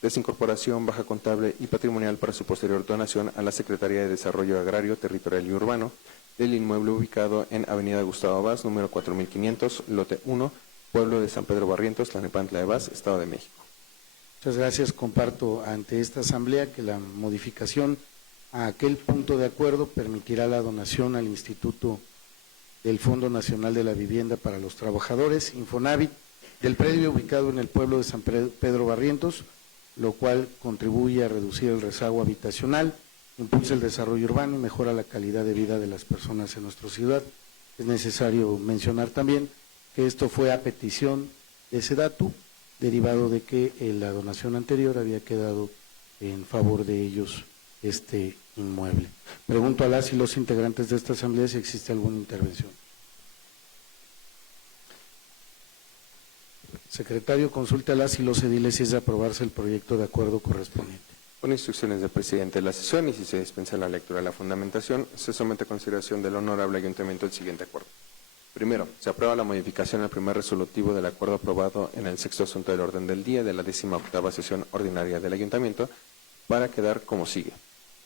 desincorporación, baja contable y patrimonial para su posterior donación a la Secretaría de Desarrollo Agrario, Territorial y Urbano, del inmueble ubicado en Avenida Gustavo Vaz, número 4500, lote 1, pueblo de San Pedro Barrientos, Tlalnepantla de Vaz, Estado de México. Muchas gracias. Comparto ante esta asamblea que la modificación a aquel punto de acuerdo permitirá la donación al Instituto del Fondo Nacional de la Vivienda para los Trabajadores, Infonavit, del predio ubicado en el pueblo de San Pedro Barrientos, lo cual contribuye a reducir el rezago habitacional, impulsa el desarrollo urbano y mejora la calidad de vida de las personas en nuestra ciudad. Es necesario mencionar también que esto fue a petición de SEDATU, derivado de que la donación anterior había quedado en favor de ellos este inmueble. Pregunto a las y los integrantes de esta asamblea si existe alguna intervención. Secretario, consulte a las y los ediles si es de aprobarse el proyecto de acuerdo correspondiente. Con instrucciones del presidente de la sesión y si se dispensa la lectura de la fundamentación, se somete a consideración del Honorable Ayuntamiento el siguiente acuerdo. Primero, se aprueba la modificación al primer resolutivo del acuerdo aprobado en el 6º asunto del orden del día de la 18ª sesión ordinaria del Ayuntamiento para quedar como sigue.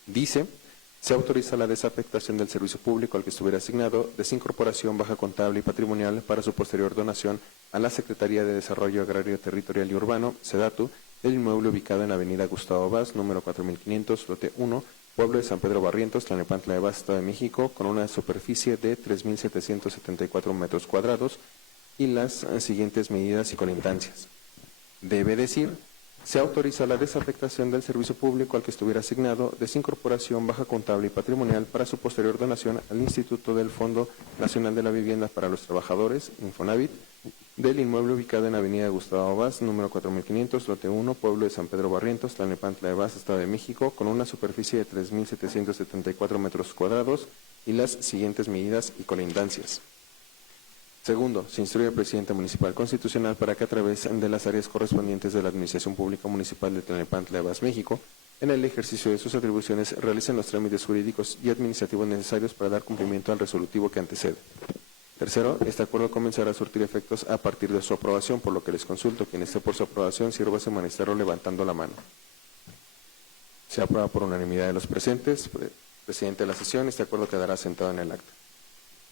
Dice, se autoriza la desafectación del servicio público al que estuviera asignado, desincorporación, baja contable y patrimonial para su posterior donación a la Secretaría de Desarrollo Agrario, Territorial y Urbano, SEDATU, del inmueble ubicado en Avenida Gustavo Vaz, número 4500, lote 1, pueblo de San Pedro Barrientos, Tlalnepantla de Vaz, Estado de México, con una superficie de 3.774 metros cuadrados y las siguientes medidas y colindancias. Debe decir, se autoriza la desafectación del servicio público al que estuviera asignado, desincorporación, baja contable y patrimonial para su posterior donación al Instituto del Fondo Nacional de la Vivienda para los Trabajadores, Infonavit, del inmueble ubicado en Avenida Gustavo Vaz, número 4500, lote 1, pueblo de San Pedro Barrientos, Tlalnepantla de Vaz, Estado de México, con una superficie de 3.774 metros cuadrados y las siguientes medidas y colindancias. Segundo, se instruye al presidente municipal constitucional para que a través de las áreas correspondientes de la Administración Pública Municipal de Tlalnepantla, Ebas, México, en el ejercicio de sus atribuciones, realicen los trámites jurídicos y administrativos necesarios para dar cumplimiento al resolutivo que antecede. Tercero, este acuerdo comenzará a surtir efectos a partir de su aprobación, por lo que les consulto, quien esté por su aprobación, sírvase manifestarlo levantando la mano. Se aprueba por unanimidad de los presentes. Presidente de la sesión, este acuerdo quedará sentado en el acta.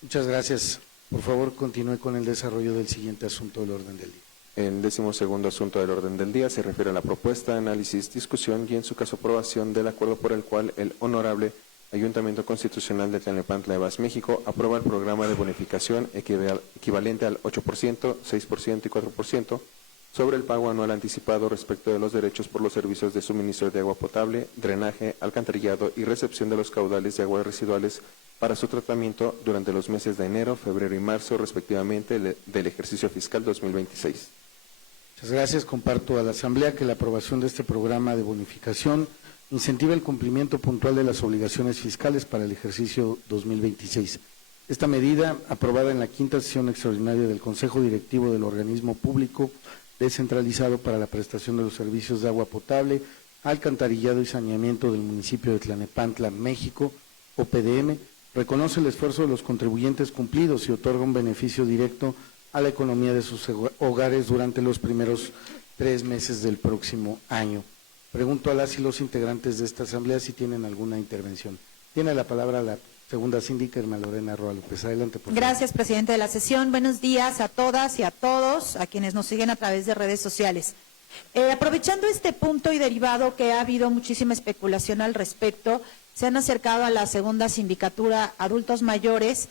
Muchas gracias. Por favor, continúe con el desarrollo del siguiente asunto del orden del día. El 12º asunto del orden del día se refiere a la propuesta, análisis, discusión y en su caso aprobación del acuerdo por el cual el Honorable Ayuntamiento Constitucional de Tlalnepantla, Ebas, México aprueba el programa de bonificación equivalente al 8%, 6% y 4% sobre el pago anual anticipado respecto de los derechos por los servicios de suministro de agua potable, drenaje, alcantarillado y recepción de los caudales de aguas residuales para su tratamiento durante los meses de enero, febrero y marzo, respectivamente, del ejercicio fiscal 2026. Muchas gracias. Comparto a la Asamblea que la aprobación de este programa de bonificación incentiva el cumplimiento puntual de las obligaciones fiscales para el ejercicio 2026. Esta medida, aprobada en la 5ª sesión extraordinaria del Consejo Directivo del Organismo Público Descentralizado para la Prestación de los Servicios de Agua Potable, Alcantarillado y Saneamiento del municipio de Tlalnepantla, México, OPDM, reconoce el esfuerzo de los contribuyentes cumplidos y otorga un beneficio directo a la economía de sus hogares durante los primeros 3 meses del próximo año. Pregunto a las y los integrantes de esta asamblea si tienen alguna intervención. Tiene la palabra la segunda síndica, Irma Lorena Roa López. Adelante, por favor. Gracias, presidente de la sesión. Buenos días a todas y a todos, a quienes nos siguen a través de redes sociales. Aprovechando este punto y derivado que ha habido muchísima especulación al respecto, se han acercado a la segunda sindicatura adultos mayores,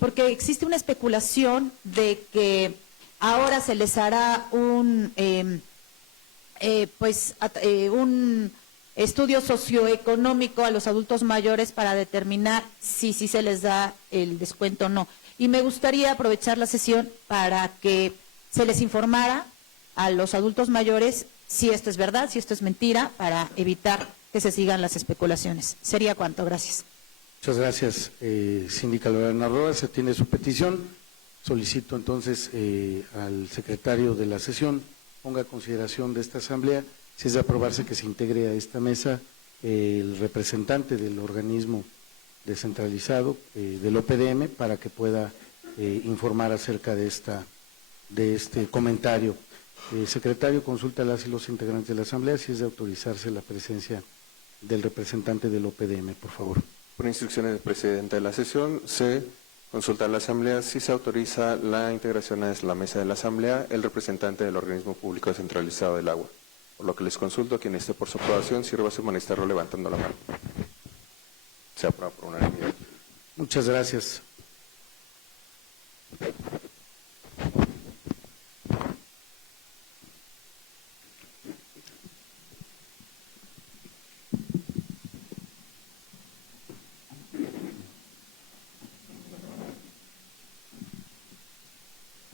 porque existe una especulación de que ahora se les hará un estudio socioeconómico a los adultos mayores para determinar si se les da el descuento o no. Y me gustaría aprovechar la sesión para que se les informara a los adultos mayores si esto es verdad, si esto es mentira, para evitar que se sigan las especulaciones. Sería cuanto. Gracias. Muchas gracias, síndica Lorena Roa. Se atiende su petición. Solicito entonces al secretario de la sesión ponga a consideración de esta asamblea, si es de aprobarse, que se integre a esta mesa el representante del organismo descentralizado del OPDM para que pueda informar acerca de este comentario. Secretario, consulta a las y los integrantes de la asamblea si es de autorizarse la presencia del representante del OPDM, por favor. Por instrucciones del presidente de la sesión, se consulta a la asamblea si se autoriza la integración a la mesa de la asamblea el representante del organismo público descentralizado del agua. Por lo que les consulto, quien esté por su aprobación, sírvase manifestarlo levantando la mano. Se aprueba por unanimidad. Muchas gracias.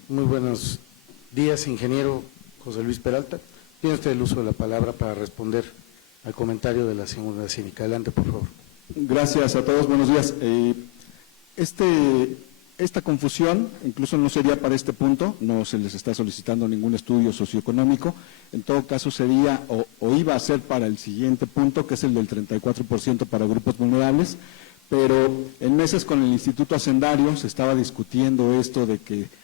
Muy buenos días, ingeniero José Luis Peralta. Tiene usted el uso de la palabra para responder al comentario de la segunda síndica. Adelante, por favor. Gracias a todos, buenos días. Esta confusión incluso no sería para este punto, no se les está solicitando ningún estudio socioeconómico, en todo caso sería o iba a ser para el siguiente punto, que es el del 34% para grupos vulnerables, pero en meses con el Instituto Hacendario se estaba discutiendo esto de que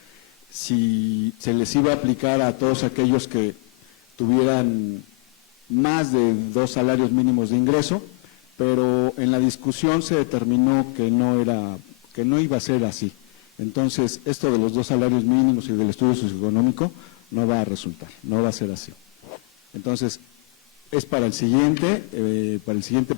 si se les iba a aplicar a todos aquellos que tuvieran más de 2 salarios mínimos de ingreso, pero en la discusión se determinó que no iba a ser así. Entonces, esto de los 2 salarios mínimos y del estudio socioeconómico no va a resultar, no va a ser así. Entonces, es para el siguiente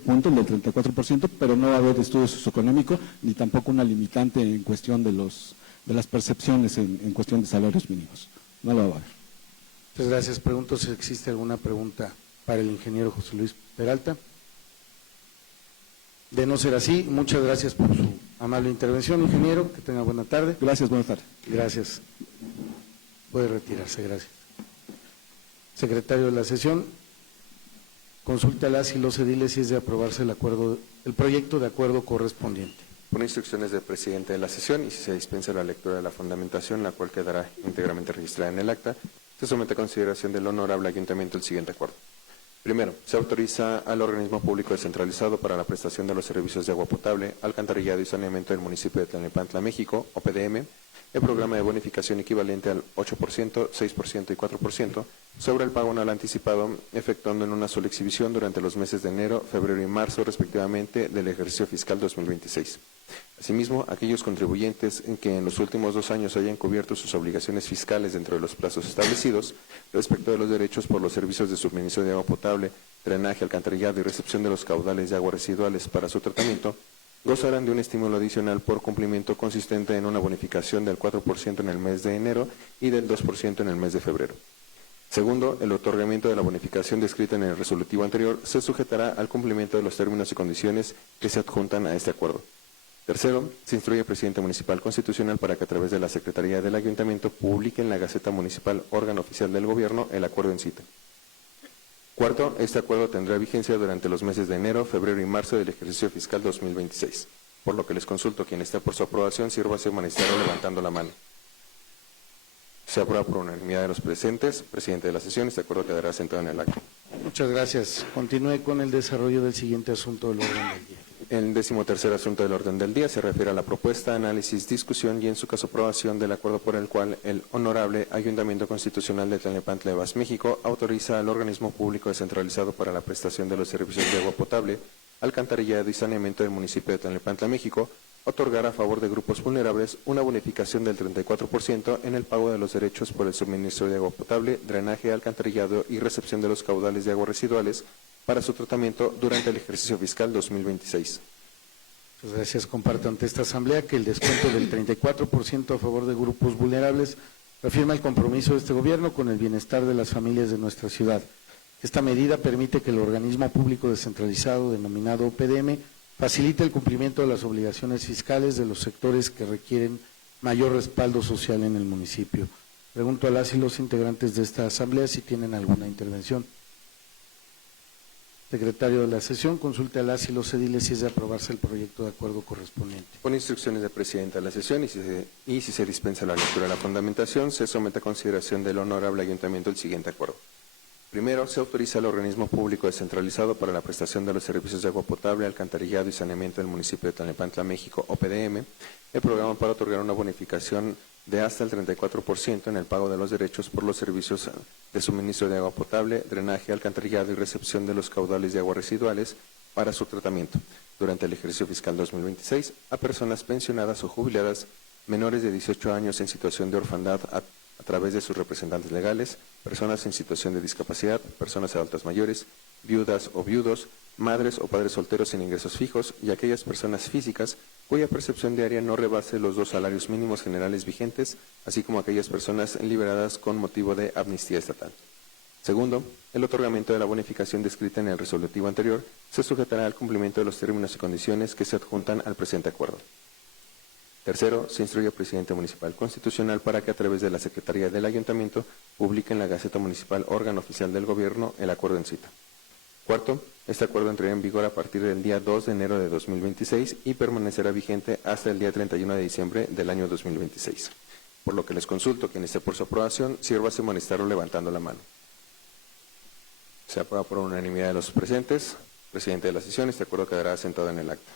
punto, el del 34%, pero no va a haber estudio socioeconómico ni tampoco una limitante en cuestión de las percepciones en cuestión de salarios mínimos. No lo va a haber. Muchas gracias. Pregunto si existe alguna pregunta para el ingeniero José Luis Peralta. De no ser así, muchas gracias por su amable intervención, ingeniero. Que tenga buena tarde. Gracias, buenas tardes. Gracias. Puede retirarse, gracias. Secretario de la sesión, consulte a las y los ediles si es de aprobarse el proyecto de acuerdo correspondiente. Por instrucciones del presidente de la sesión y si se dispensa la lectura de la fundamentación, la cual quedará íntegramente registrada en el acta, se somete a consideración del honorable ayuntamiento el siguiente acuerdo. Primero, se autoriza al organismo público descentralizado para la prestación de los servicios de agua potable, alcantarillado y saneamiento del municipio de Tlalnepantla, México, OPDM, el programa de bonificación equivalente al 8%, 6% y 4% sobre el pago anual anticipado, efectuando en una sola exhibición durante los meses de enero, febrero y marzo, respectivamente, del ejercicio fiscal 2026. Asimismo, aquellos contribuyentes que en los últimos 2 años hayan cubierto sus obligaciones fiscales dentro de los plazos establecidos respecto de los derechos por los servicios de suministro de agua potable, drenaje, alcantarillado y recepción de los caudales de agua residuales para su tratamiento, gozarán de un estímulo adicional por cumplimiento consistente en una bonificación del 4% en el mes de enero y del 2% en el mes de febrero. Segundo, el otorgamiento de la bonificación descrita en el resolutivo anterior se sujetará al cumplimiento de los términos y condiciones que se adjuntan a este acuerdo. Tercero, se instruye al presidente municipal constitucional para que a través de la Secretaría del Ayuntamiento publique en la Gaceta Municipal, órgano oficial del Gobierno, el acuerdo en cita. Cuarto, este acuerdo tendrá vigencia durante los meses de enero, febrero y marzo del ejercicio fiscal 2026, por lo que les consulto quien esté por su aprobación, sírvase manifestarlo levantando la mano. Se aprueba por unanimidad de los presentes. Presidente de la sesión, este acuerdo quedará sentado en el acta. Muchas gracias. Continúe con el desarrollo del siguiente asunto del orden del día. El 13º asunto del orden del día se refiere a la propuesta, análisis, discusión y en su caso aprobación del acuerdo por el cual el Honorable Ayuntamiento Constitucional de Tlalnepantla de Bas, México, autoriza al organismo público descentralizado para la prestación de los servicios de agua potable, alcantarillado y saneamiento del municipio de Tlalnepantla, México, otorgar a favor de grupos vulnerables una bonificación del 34% en el pago de los derechos por el suministro de agua potable, drenaje, alcantarillado y recepción de los caudales de agua residuales para su tratamiento durante el ejercicio fiscal 2026. Muchas gracias. Comparto ante esta Asamblea que el descuento del 34% a favor de grupos vulnerables reafirma el compromiso de este Gobierno con el bienestar de las familias de nuestra ciudad. Esta medida permite que el organismo público descentralizado, denominado OPDM, facilite el cumplimiento de las obligaciones fiscales de los sectores que requieren mayor respaldo social en el municipio. Pregunto a las y los integrantes de esta Asamblea si tienen alguna intervención. Secretario de la sesión, consulte a las y los ediles si es de aprobarse el proyecto de acuerdo correspondiente. Con instrucciones del presidente de la sesión y si se dispensa la lectura de la fundamentación, se somete a consideración del Honorable Ayuntamiento el siguiente acuerdo. Primero, se autoriza al organismo público descentralizado para la prestación de los servicios de agua potable, alcantarillado y saneamiento del municipio de Tlalnepantla, México, OPDM, el programa para otorgar una bonificación de hasta el 34% en el pago de los derechos por los servicios de suministro de agua potable, drenaje, alcantarillado y recepción de los caudales de agua residuales para su tratamiento durante el ejercicio fiscal 2026 a personas pensionadas o jubiladas menores de 18 años en situación de orfandad a través de sus representantes legales, personas en situación de discapacidad, personas adultas mayores, viudas o viudos, madres o padres solteros sin ingresos fijos y aquellas personas físicas cuya percepción diaria no rebase los 2 salarios mínimos generales vigentes, así como aquellas personas liberadas con motivo de amnistía estatal. Segundo, el otorgamiento de la bonificación descrita en el resolutivo anterior se sujetará al cumplimiento de los términos y condiciones que se adjuntan al presente acuerdo. Tercero, se instruye al presidente municipal constitucional para que a través de la Secretaría del Ayuntamiento publique en la Gaceta Municipal, órgano oficial del Gobierno, el acuerdo en cita. Cuarto, este acuerdo entrará en vigor a partir del día 2 de enero de 2026 y permanecerá vigente hasta el día 31 de diciembre del año 2026. Por lo que les consulto, quien esté por su aprobación, sírvase manifestarlo levantando la mano. Se aprueba por unanimidad de los presentes. Presidente de la sesión, este acuerdo quedará sentado en el acta.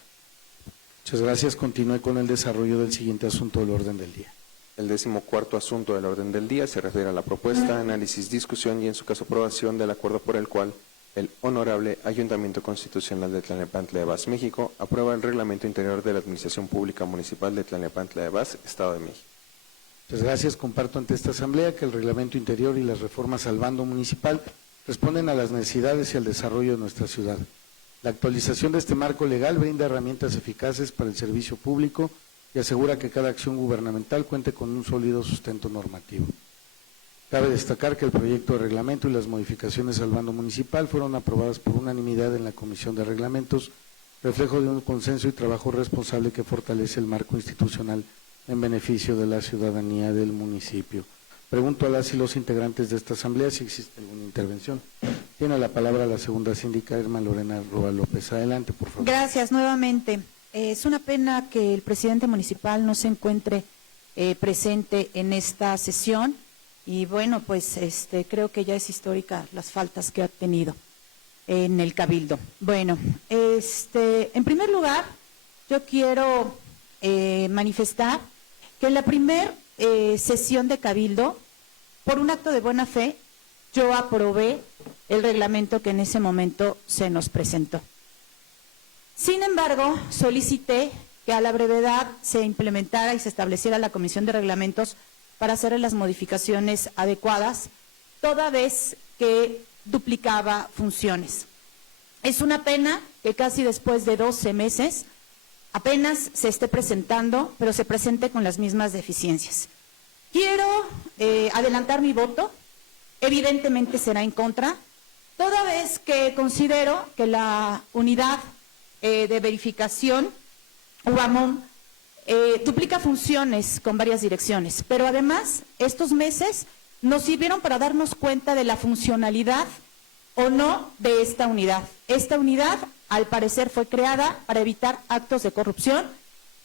Muchas gracias. Continúe con el desarrollo del siguiente asunto del orden del día. El 14º asunto del orden del día se refiere a la propuesta, análisis, discusión y en su caso aprobación del acuerdo por el cual el Honorable Ayuntamiento Constitucional de Tlalnepantla de Bas, México, aprueba el Reglamento Interior de la Administración Pública Municipal de Tlalnepantla de Bas, Estado de México. Muchas gracias. Comparto ante esta Asamblea que el Reglamento Interior y las reformas al bando municipal responden a las necesidades y al desarrollo de nuestra ciudad. La actualización de este marco legal brinda herramientas eficaces para el servicio público y asegura que cada acción gubernamental cuente con un sólido sustento normativo. Cabe destacar que el proyecto de reglamento y las modificaciones al bando municipal fueron aprobadas por unanimidad en la Comisión de Reglamentos, reflejo de un consenso y trabajo responsable que fortalece el marco institucional en beneficio de la ciudadanía del municipio. Pregunto a las y los integrantes de esta Asamblea si existe alguna intervención. Tiene la palabra la segunda síndica, Irma Lorena Roa López. Adelante, por favor. Gracias nuevamente. Es una pena que el presidente municipal no se encuentre presente en esta sesión y bueno, pues creo que ya es histórica las faltas que ha tenido en el Cabildo. Bueno, en primer lugar, yo quiero manifestar que en la primer sesión de Cabildo, por un acto de buena fe, yo aprobé el reglamento que en ese momento se nos presentó. Sin embargo, solicité que a la brevedad se implementara y se estableciera la Comisión de Reglamentos para hacer las modificaciones adecuadas, toda vez que duplicaba funciones. Es una pena que casi después de 12 meses apenas se esté presentando, pero se presente con las mismas deficiencias. Quiero adelantar mi voto, evidentemente será en contra, toda vez que considero que la unidad de verificación UBAMOM duplica funciones con varias direcciones, pero además estos meses nos sirvieron para darnos cuenta de la funcionalidad o no de esta unidad. Esta unidad, al parecer, fue creada para evitar actos de corrupción,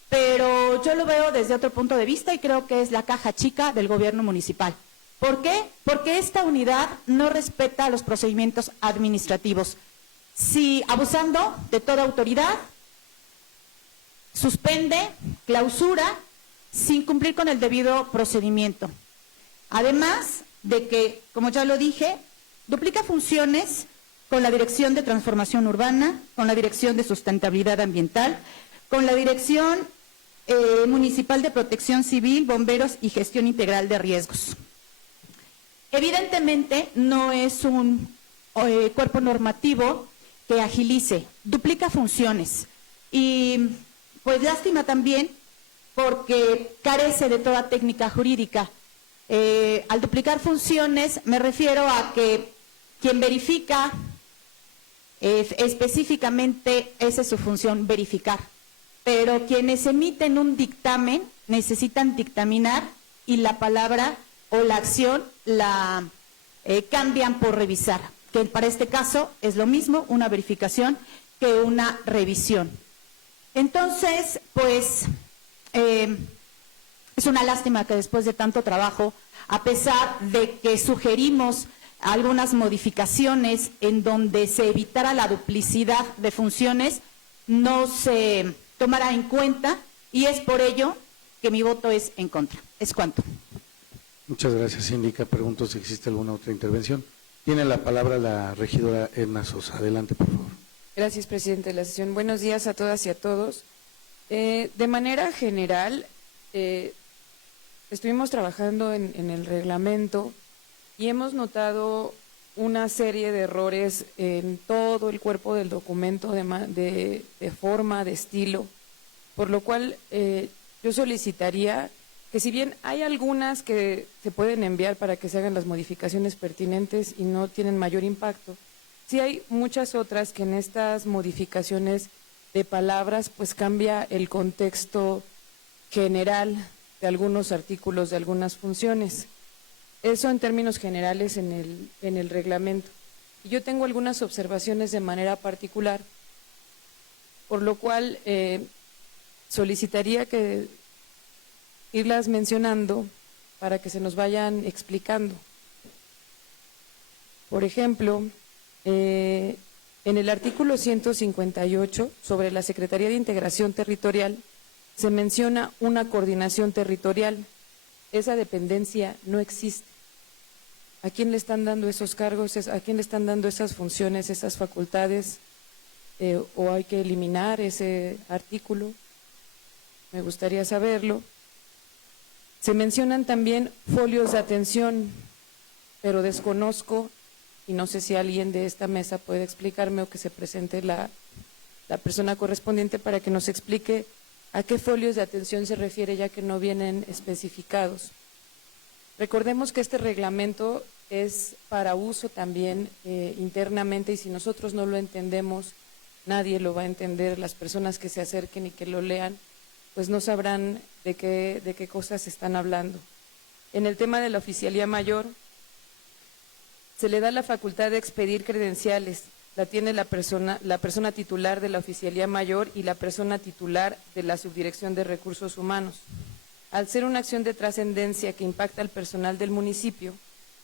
pero yo lo veo desde otro punto de vista y creo que es la caja chica del gobierno municipal. ¿Por qué? Porque esta unidad no respeta los procedimientos administrativos. Si abusando de toda autoridad, suspende, clausura, sin cumplir con el debido procedimiento. Además de que, como ya lo dije, duplica funciones con la Dirección de Transformación Urbana, con la Dirección de Sustentabilidad Ambiental, con la Dirección Municipal de Protección Civil, Bomberos y Gestión Integral de Riesgos. Evidentemente no es un cuerpo normativo que agilice, duplica funciones y pues lástima también porque carece de toda técnica jurídica. Al duplicar funciones me refiero a que quien verifica específicamente esa es su función, verificar, pero quienes emiten un dictamen necesitan dictaminar y la palabra o la acción la cambian por revisar, que para este caso es lo mismo una verificación que una revisión. Entonces, pues, es una lástima que después de tanto trabajo, a pesar de que sugerimos algunas modificaciones en donde se evitara la duplicidad de funciones, no se tomará en cuenta y es por ello que mi voto es en contra. Es cuanto. Muchas gracias, síndica. Pregunto si existe alguna otra intervención. Tiene la palabra la regidora Edna Sosa. Adelante, por favor. Gracias, presidente de la sesión. Buenos días a todas y a todos. De manera general, estuvimos trabajando en el reglamento y hemos notado una serie de errores en todo el cuerpo del documento de forma, de estilo, por lo cual yo solicitaría que si bien hay algunas que se pueden enviar para que se hagan las modificaciones pertinentes y no tienen mayor impacto, sí hay muchas otras que en estas modificaciones de palabras pues cambia el contexto general de algunos artículos, de algunas funciones. Eso en términos generales en el reglamento. Y yo tengo algunas observaciones de manera particular, por lo cual solicitaría que irlas mencionando para que se nos vayan explicando. Por ejemplo, en el artículo 158 sobre la Secretaría de Integración Territorial se menciona una coordinación territorial. Esa dependencia no existe. ¿A quién le están dando esos cargos? ¿A quién le están dando esas funciones, esas facultades? ¿O hay que eliminar ese artículo? Me gustaría saberlo. Se mencionan también folios de atención, pero desconozco, y no sé si alguien de esta mesa puede explicarme o que se presente la persona correspondiente para que nos explique a qué folios de atención se refiere, ya que no vienen especificados. Recordemos que este reglamento es para uso también internamente y si nosotros no lo entendemos, nadie lo va a entender. Las personas que se acerquen y que lo lean, pues no sabrán de qué cosas están hablando. En el tema de la oficialía mayor, se le da la facultad de expedir credenciales. la tiene la persona titular de la Oficialía Mayor y la persona titular de la Subdirección de Recursos Humanos. Al ser una acción de trascendencia que impacta al personal del municipio,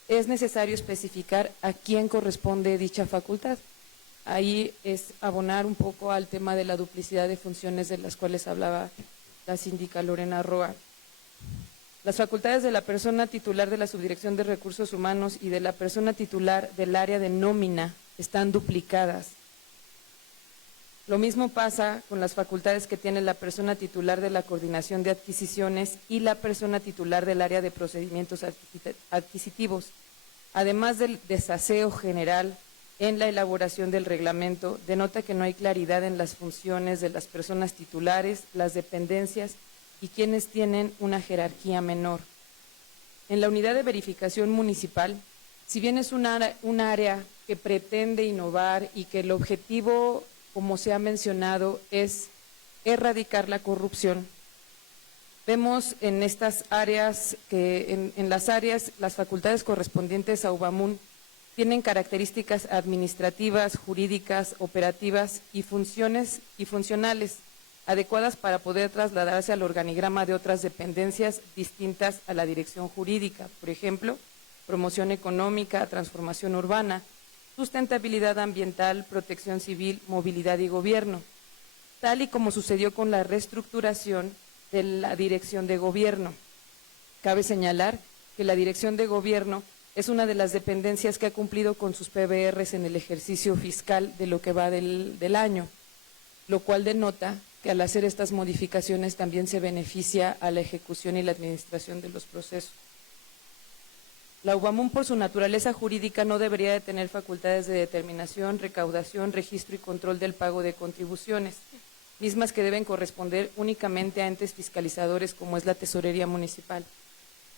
es necesario especificar a quién corresponde dicha facultad. Ahí es abonar un poco al tema de la duplicidad de funciones de las cuales hablaba la síndica Lorena Roa. Las facultades de la persona titular de la Subdirección de Recursos Humanos y de la persona titular del área de nómina están duplicadas. Lo mismo pasa con las facultades que tiene la persona titular de la Coordinación de Adquisiciones y la persona titular del área de procedimientos adquisitivos, además del desaseo general en la elaboración del reglamento, denota que no hay claridad en las funciones de las personas titulares, las dependencias y quienes tienen una jerarquía menor. En la unidad de verificación municipal, si bien es un área que pretende innovar y que el objetivo, como se ha mencionado, es erradicar la corrupción, vemos en estas áreas que en las áreas las facultades correspondientes a UBAMUN tienen características administrativas, jurídicas, operativas y funcionales adecuadas para poder trasladarse al organigrama de otras dependencias distintas a la dirección jurídica, por ejemplo, promoción económica, transformación urbana, sustentabilidad ambiental, protección civil, movilidad y gobierno, tal y como sucedió con la reestructuración de la dirección de gobierno. Cabe señalar que la dirección de gobierno es una de las dependencias que ha cumplido con sus PBRs en el ejercicio fiscal de lo que va del año, lo cual denota que al hacer estas modificaciones también se beneficia a la ejecución y la administración de los procesos. La UBAMUN, por su naturaleza jurídica, no debería de tener facultades de determinación, recaudación, registro y control del pago de contribuciones, mismas que deben corresponder únicamente a entes fiscalizadores como es la Tesorería Municipal.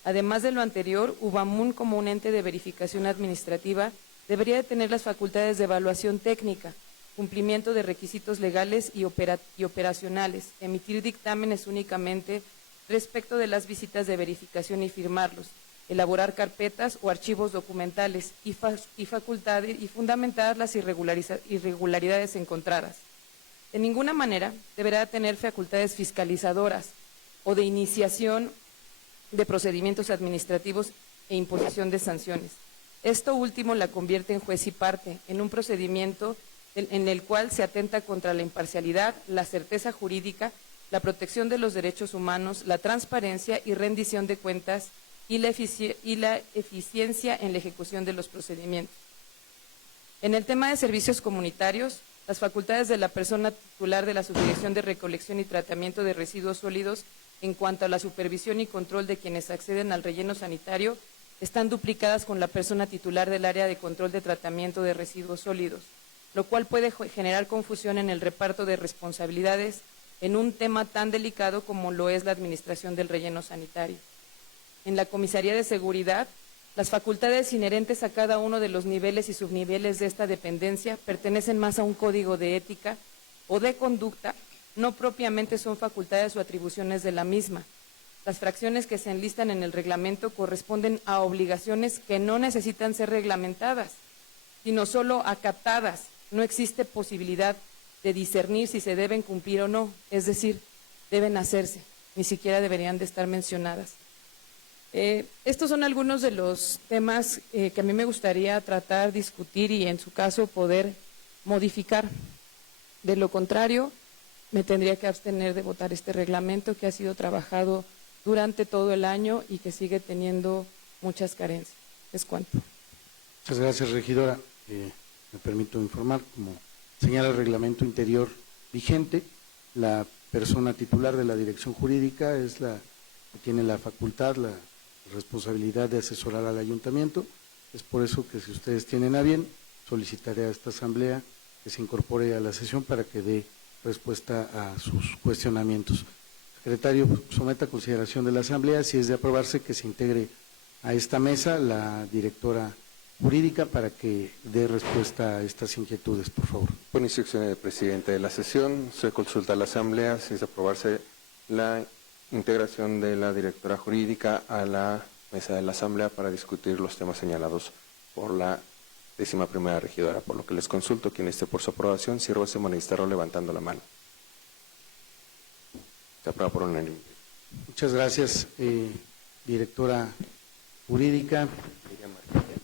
Además de lo anterior, UBAMUN, como un ente de verificación administrativa, debería de tener las facultades de evaluación técnica, cumplimiento de requisitos legales y operacionales, emitir dictámenes únicamente respecto de las visitas de verificación y firmarlos, elaborar carpetas o archivos documentales y fundamentar las irregularidades encontradas. De ninguna manera deberá tener facultades fiscalizadoras o de iniciación de procedimientos administrativos e imposición de sanciones. Esto último la convierte en juez y parte, en un procedimiento en el cual se atenta contra la imparcialidad, la certeza jurídica, la protección de los derechos humanos, la transparencia y rendición de cuentas y la eficiencia en la ejecución de los procedimientos. En el tema de servicios comunitarios, las facultades de la persona titular de la Subdirección de Recolección y Tratamiento de Residuos Sólidos en cuanto a la supervisión y control de quienes acceden al relleno sanitario están duplicadas con la persona titular del área de control de tratamiento de residuos sólidos, lo cual puede generar confusión en el reparto de responsabilidades en un tema tan delicado como lo es la administración del relleno sanitario. En la Comisaría de Seguridad, las facultades inherentes a cada uno de los niveles y subniveles de esta dependencia pertenecen más a un código de ética o de conducta, no propiamente son facultades o atribuciones de la misma. Las fracciones que se enlistan en el reglamento corresponden a obligaciones que no necesitan ser reglamentadas, sino solo acatadas. No existe posibilidad de discernir si se deben cumplir o no, es decir, deben hacerse, ni siquiera deberían de estar mencionadas. Estos son algunos de los temas que a mí me gustaría tratar, discutir y en su caso poder modificar. De lo contrario, me tendría que abstener de votar este reglamento que ha sido trabajado durante todo el año y que sigue teniendo muchas carencias. Es cuanto. Muchas gracias, regidora. Me permito informar, como señala el reglamento interior vigente, la persona titular de la dirección jurídica es la que tiene la facultad, la responsabilidad de asesorar al ayuntamiento. Es por eso que si ustedes tienen a bien, solicitaré a esta asamblea que se incorpore a la sesión para que dé respuesta a sus cuestionamientos. Secretario, someta a consideración de la asamblea, si es de aprobarse, que se integre a esta mesa la directora jurídica para que dé respuesta a estas inquietudes, por favor. Por instrucción del presidente de la sesión, se consulta a la asamblea si es de aprobarse la integración de la directora jurídica a la mesa de la asamblea para discutir los temas señalados por la 11ª regidora, por lo que les consulto quien esté por su aprobación, sirva ese manifestarlo levantando la mano. Se aprueba por unanimidad. Muchas gracias, directora jurídica.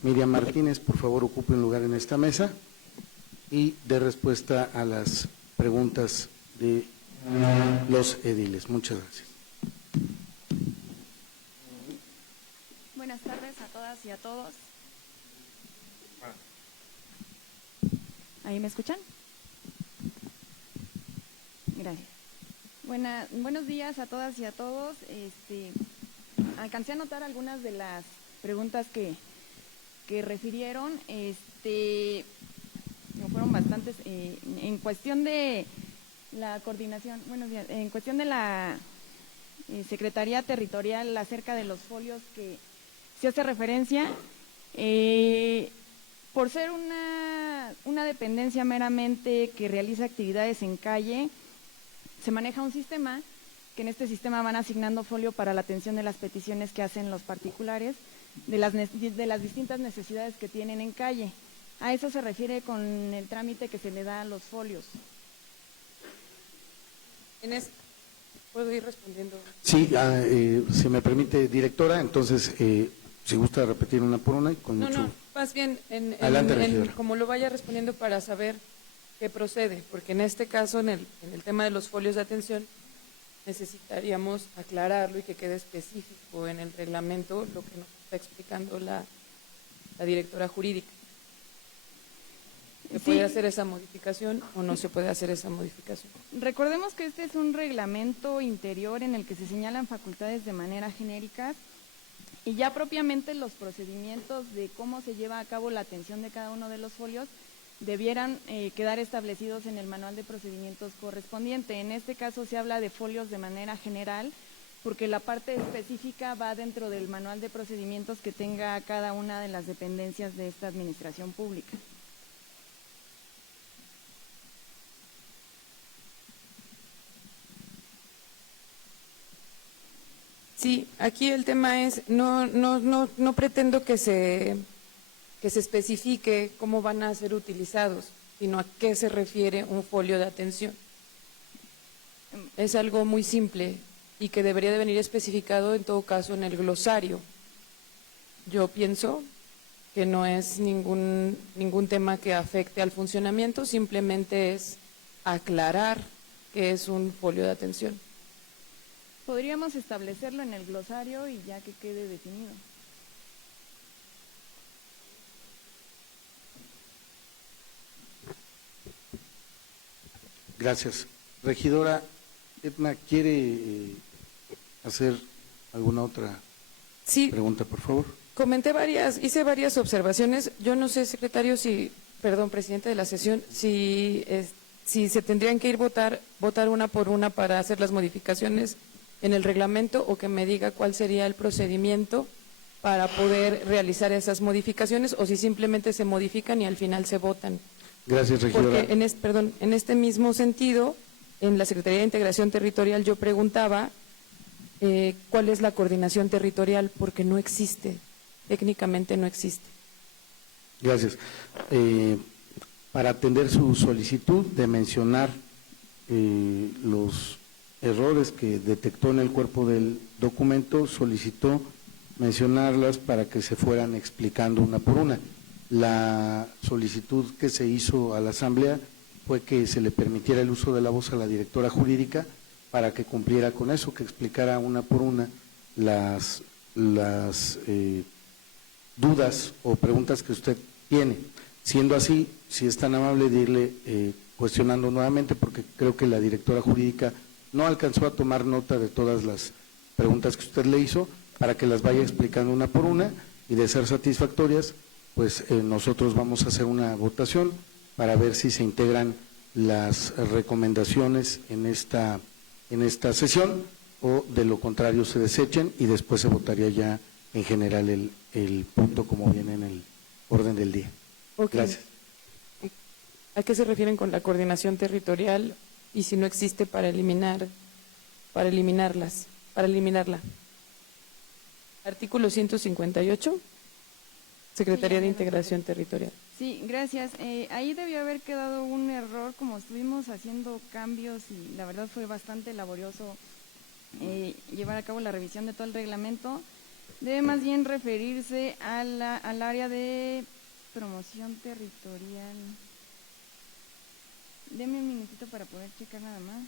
Miriam Martínez, por favor, ocupe un lugar en esta mesa y dé respuesta a las preguntas de los ediles. Muchas gracias. Buenas tardes a todas y a todos. ¿Ahí me escuchan? Gracias. Buenos días a todas y a todos. Alcancé a notar algunas de las preguntas que refirieron. Fueron bastantes. En cuestión de la coordinación, buenos días, en cuestión de la Secretaría Territorial acerca de los folios que se hace referencia, por ser una dependencia meramente que realiza actividades en calle, se maneja un sistema que en este sistema van asignando folio para la atención de las peticiones que hacen los particulares de las distintas necesidades que tienen en calle. A eso se refiere con el trámite que se le da a los folios. ¿Puedo ir respondiendo? Sí, si me permite, directora, entonces, si gusta repetir una por una, y con mucho... No, más bien, Adelante, regidora. como lo vaya respondiendo para saber qué procede, porque en este caso, en el tema de los folios de atención, necesitaríamos aclararlo y que quede específico en el reglamento lo que nos está explicando la directora jurídica. ¿Se puede hacer esa modificación o no se puede hacer esa modificación? Recordemos que este es un reglamento interior en el que se señalan facultades de manera genérica y ya propiamente los procedimientos de cómo se lleva a cabo la atención de cada uno de los folios debieran quedar establecidos en el manual de procedimientos correspondiente. En este caso se habla de folios de manera general porque la parte específica va dentro del manual de procedimientos que tenga cada una de las dependencias de esta administración pública. Sí, aquí el tema es, no pretendo que se especifique cómo van a ser utilizados, sino a qué se refiere un folio de atención. Es algo muy simple y que debería de venir especificado en todo caso en el glosario. Yo pienso que no es ningún tema que afecte al funcionamiento, simplemente es aclarar qué es un folio de atención. Podríamos establecerlo en el glosario y ya que quede definido. Gracias. Regidora Edna, ¿quiere hacer alguna otra pregunta, por favor? Hice varias observaciones. Yo no sé, secretario, presidente de la sesión, si se tendrían que ir votar una por una para hacer las modificaciones en el reglamento o que me diga cuál sería el procedimiento para poder realizar esas modificaciones o si simplemente se modifican y al final se votan. Gracias, regidora. Porque en este mismo sentido, en la Secretaría de Integración Territorial yo preguntaba cuál es la coordinación territorial porque no existe, técnicamente no existe. Gracias. Para atender su solicitud de mencionar los errores que detectó en el cuerpo del documento, solicitó mencionarlas para que se fueran explicando una por una. La solicitud que se hizo a la Asamblea fue que se le permitiera el uso de la voz a la directora jurídica para que cumpliera con eso, que explicara una por una las dudas o preguntas que usted tiene. Siendo así, si es tan amable de irle cuestionando nuevamente, porque creo que la directora jurídica no alcanzó a tomar nota de todas las preguntas que usted le hizo, para que las vaya explicando una por una y de ser satisfactorias, pues nosotros vamos a hacer una votación para ver si se integran las recomendaciones en esta sesión o de lo contrario se desechen y después se votaría ya en general el punto como viene en el orden del día. Okay. Gracias. ¿A qué se refieren con la coordinación territorial y si no existe para eliminarla? Artículo 158, Secretaría de Integración Territorial. Sí, gracias. Ahí debió haber quedado un error, como estuvimos haciendo cambios y la verdad fue bastante laborioso llevar a cabo la revisión de todo el reglamento. Debe más bien referirse al área de promoción territorial. Deme un minutito para poder checar nada más.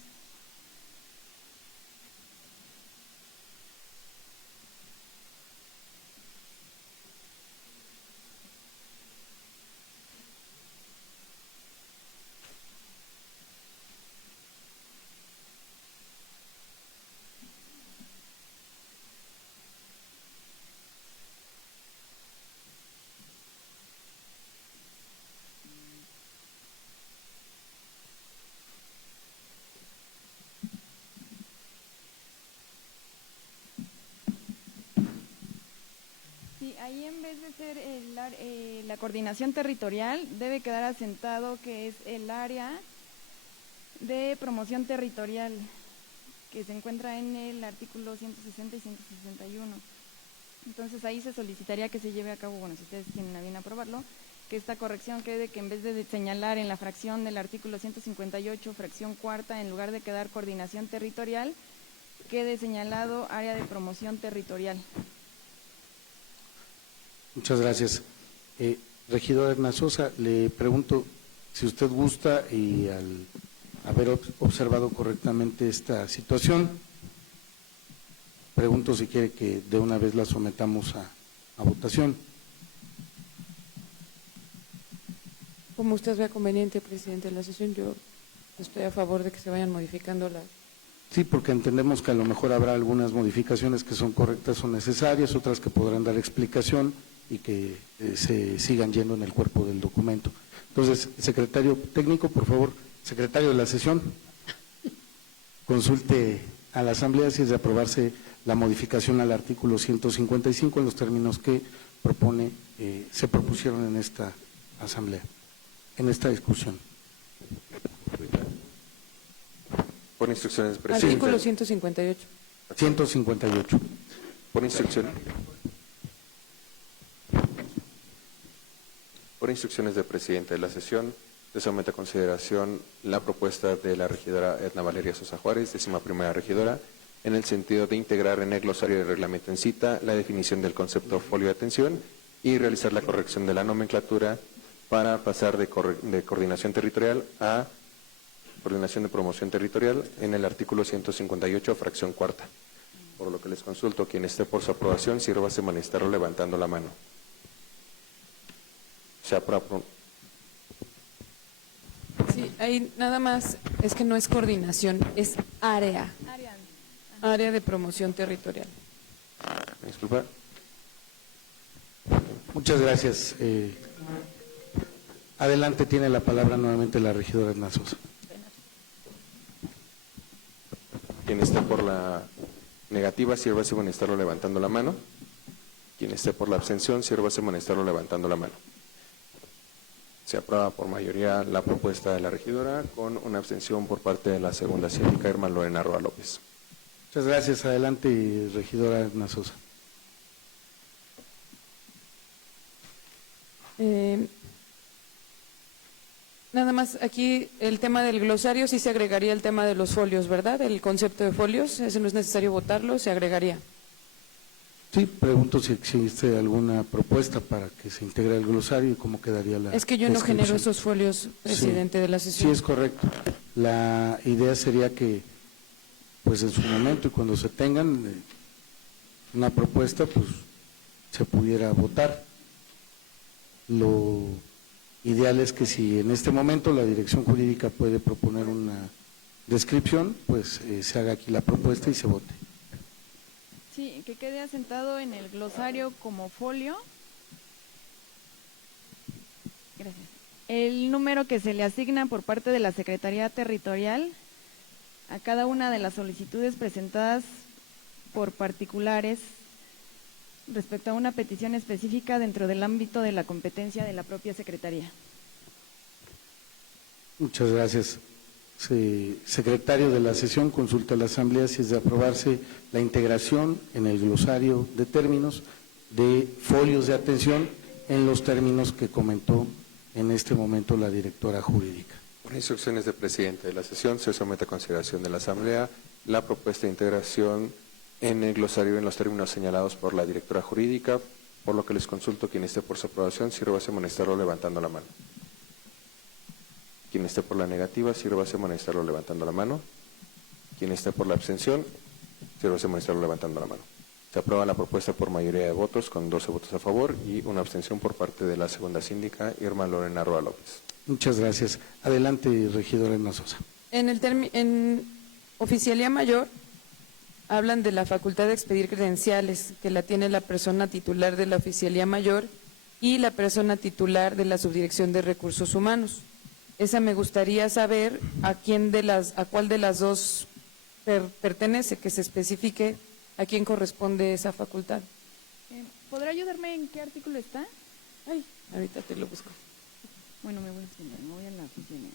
Sí, ahí en vez de ser la coordinación territorial, debe quedar asentado que es el área de promoción territorial, que se encuentra en el artículo 160 y 161. Entonces ahí se solicitaría que se lleve a cabo, bueno, si ustedes tienen a bien aprobarlo, que esta corrección quede que en vez de señalar en la fracción del artículo 158, fracción cuarta, en lugar de quedar coordinación territorial, quede señalado área de promoción territorial. Muchas gracias. Regidora Edna Sosa, le pregunto si usted gusta y al haber observado correctamente esta situación, pregunto si quiere que de una vez la sometamos a votación. Como usted vea conveniente, presidente de la sesión, yo estoy a favor de que se vayan modificando las. Sí, porque entendemos que a lo mejor habrá algunas modificaciones que son correctas o necesarias, otras que podrán dar explicación y que se sigan yendo en el cuerpo del documento. Entonces, secretario técnico, por favor, secretario de la sesión, consulte a la Asamblea si es de aprobarse la modificación al artículo 155 en los términos que se propusieron en esta Asamblea, en esta discusión. Por instrucciones del presidente. Artículo 158. 158. Por instrucciones del presidente de la sesión, se somete a consideración la propuesta de la regidora Edna Valeria Sosa Juárez, 11ª regidora, en el sentido de integrar en el glosario de reglamento en cita la definición del concepto folio de atención y realizar la corrección de la nomenclatura para pasar de coordinación territorial a coordinación de promoción territorial en el artículo 158, fracción cuarta. Por lo que les consulto, quien esté por su aprobación, sírvase manifestarlo levantando la mano. Se aprueba. Sí, ahí nada más, es que no es coordinación, es área de promoción territorial. Disculpa. Muchas gracias. Adelante, tiene la palabra nuevamente la regidora Edna Sosa. Quien esté por la negativa, sírvase manifestarlo levantando la mano. Quien esté por la abstención, sírvase manifestarlo levantando la mano. Se aprueba por mayoría la propuesta de la regidora con una abstención por parte de la segunda síndica, Irma Lorena Roa López. Muchas gracias. Adelante, regidora Edna Sosa. Nada más aquí el tema del glosario, sí se agregaría el tema de los folios, ¿verdad? El concepto de folios, ese no es necesario votarlo, se agregaría. Sí, pregunto si existe alguna propuesta para que se integre el glosario y cómo quedaría la Es que yo no descripción. genero esos folios, presidente de la Sí, sesión. es correcto. La idea sería que, pues en su momento y cuando se tengan una propuesta, pues se pudiera votar. Lo ideal es que si en este momento la dirección jurídica puede proponer una descripción, pues se haga aquí la propuesta y se vote. Sí, que quede asentado en el glosario como folio. Gracias. El número que se le asigna por parte de la Secretaría Territorial a cada una de las solicitudes presentadas por particulares respecto a una petición específica dentro del ámbito de la competencia de la propia Secretaría. Muchas gracias. Secretario de la sesión, consulta a la Asamblea si es de aprobarse la integración en el glosario de términos de folios de atención en los términos que comentó en este momento la directora jurídica. Por instrucciones del presidente de la sesión, se somete a consideración de la Asamblea la propuesta de integración en el glosario en los términos señalados por la directora jurídica, por lo que les consulto quien esté por su aprobación, sírvase manifestarlo levantando la mano. Quien esté por la negativa, sírvase manifestarlo levantando la mano. Quien esté por la abstención, sírvase manifestarlo levantando la mano. Se aprueba la propuesta por mayoría de votos, con 12 votos a favor y una abstención por parte de la segunda síndica, Irma Lorena Roa López. Muchas gracias. Adelante, regidora Edna Sosa. En Oficialía Mayor hablan de la facultad de expedir credenciales, que la tiene la persona titular de la Oficialía Mayor y la persona titular de la Subdirección de Recursos Humanos. Esa me gustaría saber a cuál de las dos pertenece, que se especifique a quién corresponde esa facultad. ¿Podrá ayudarme en qué artículo está? Ay, ahorita te lo busco. Bueno, me voy a enseñar, me voy a la oficina.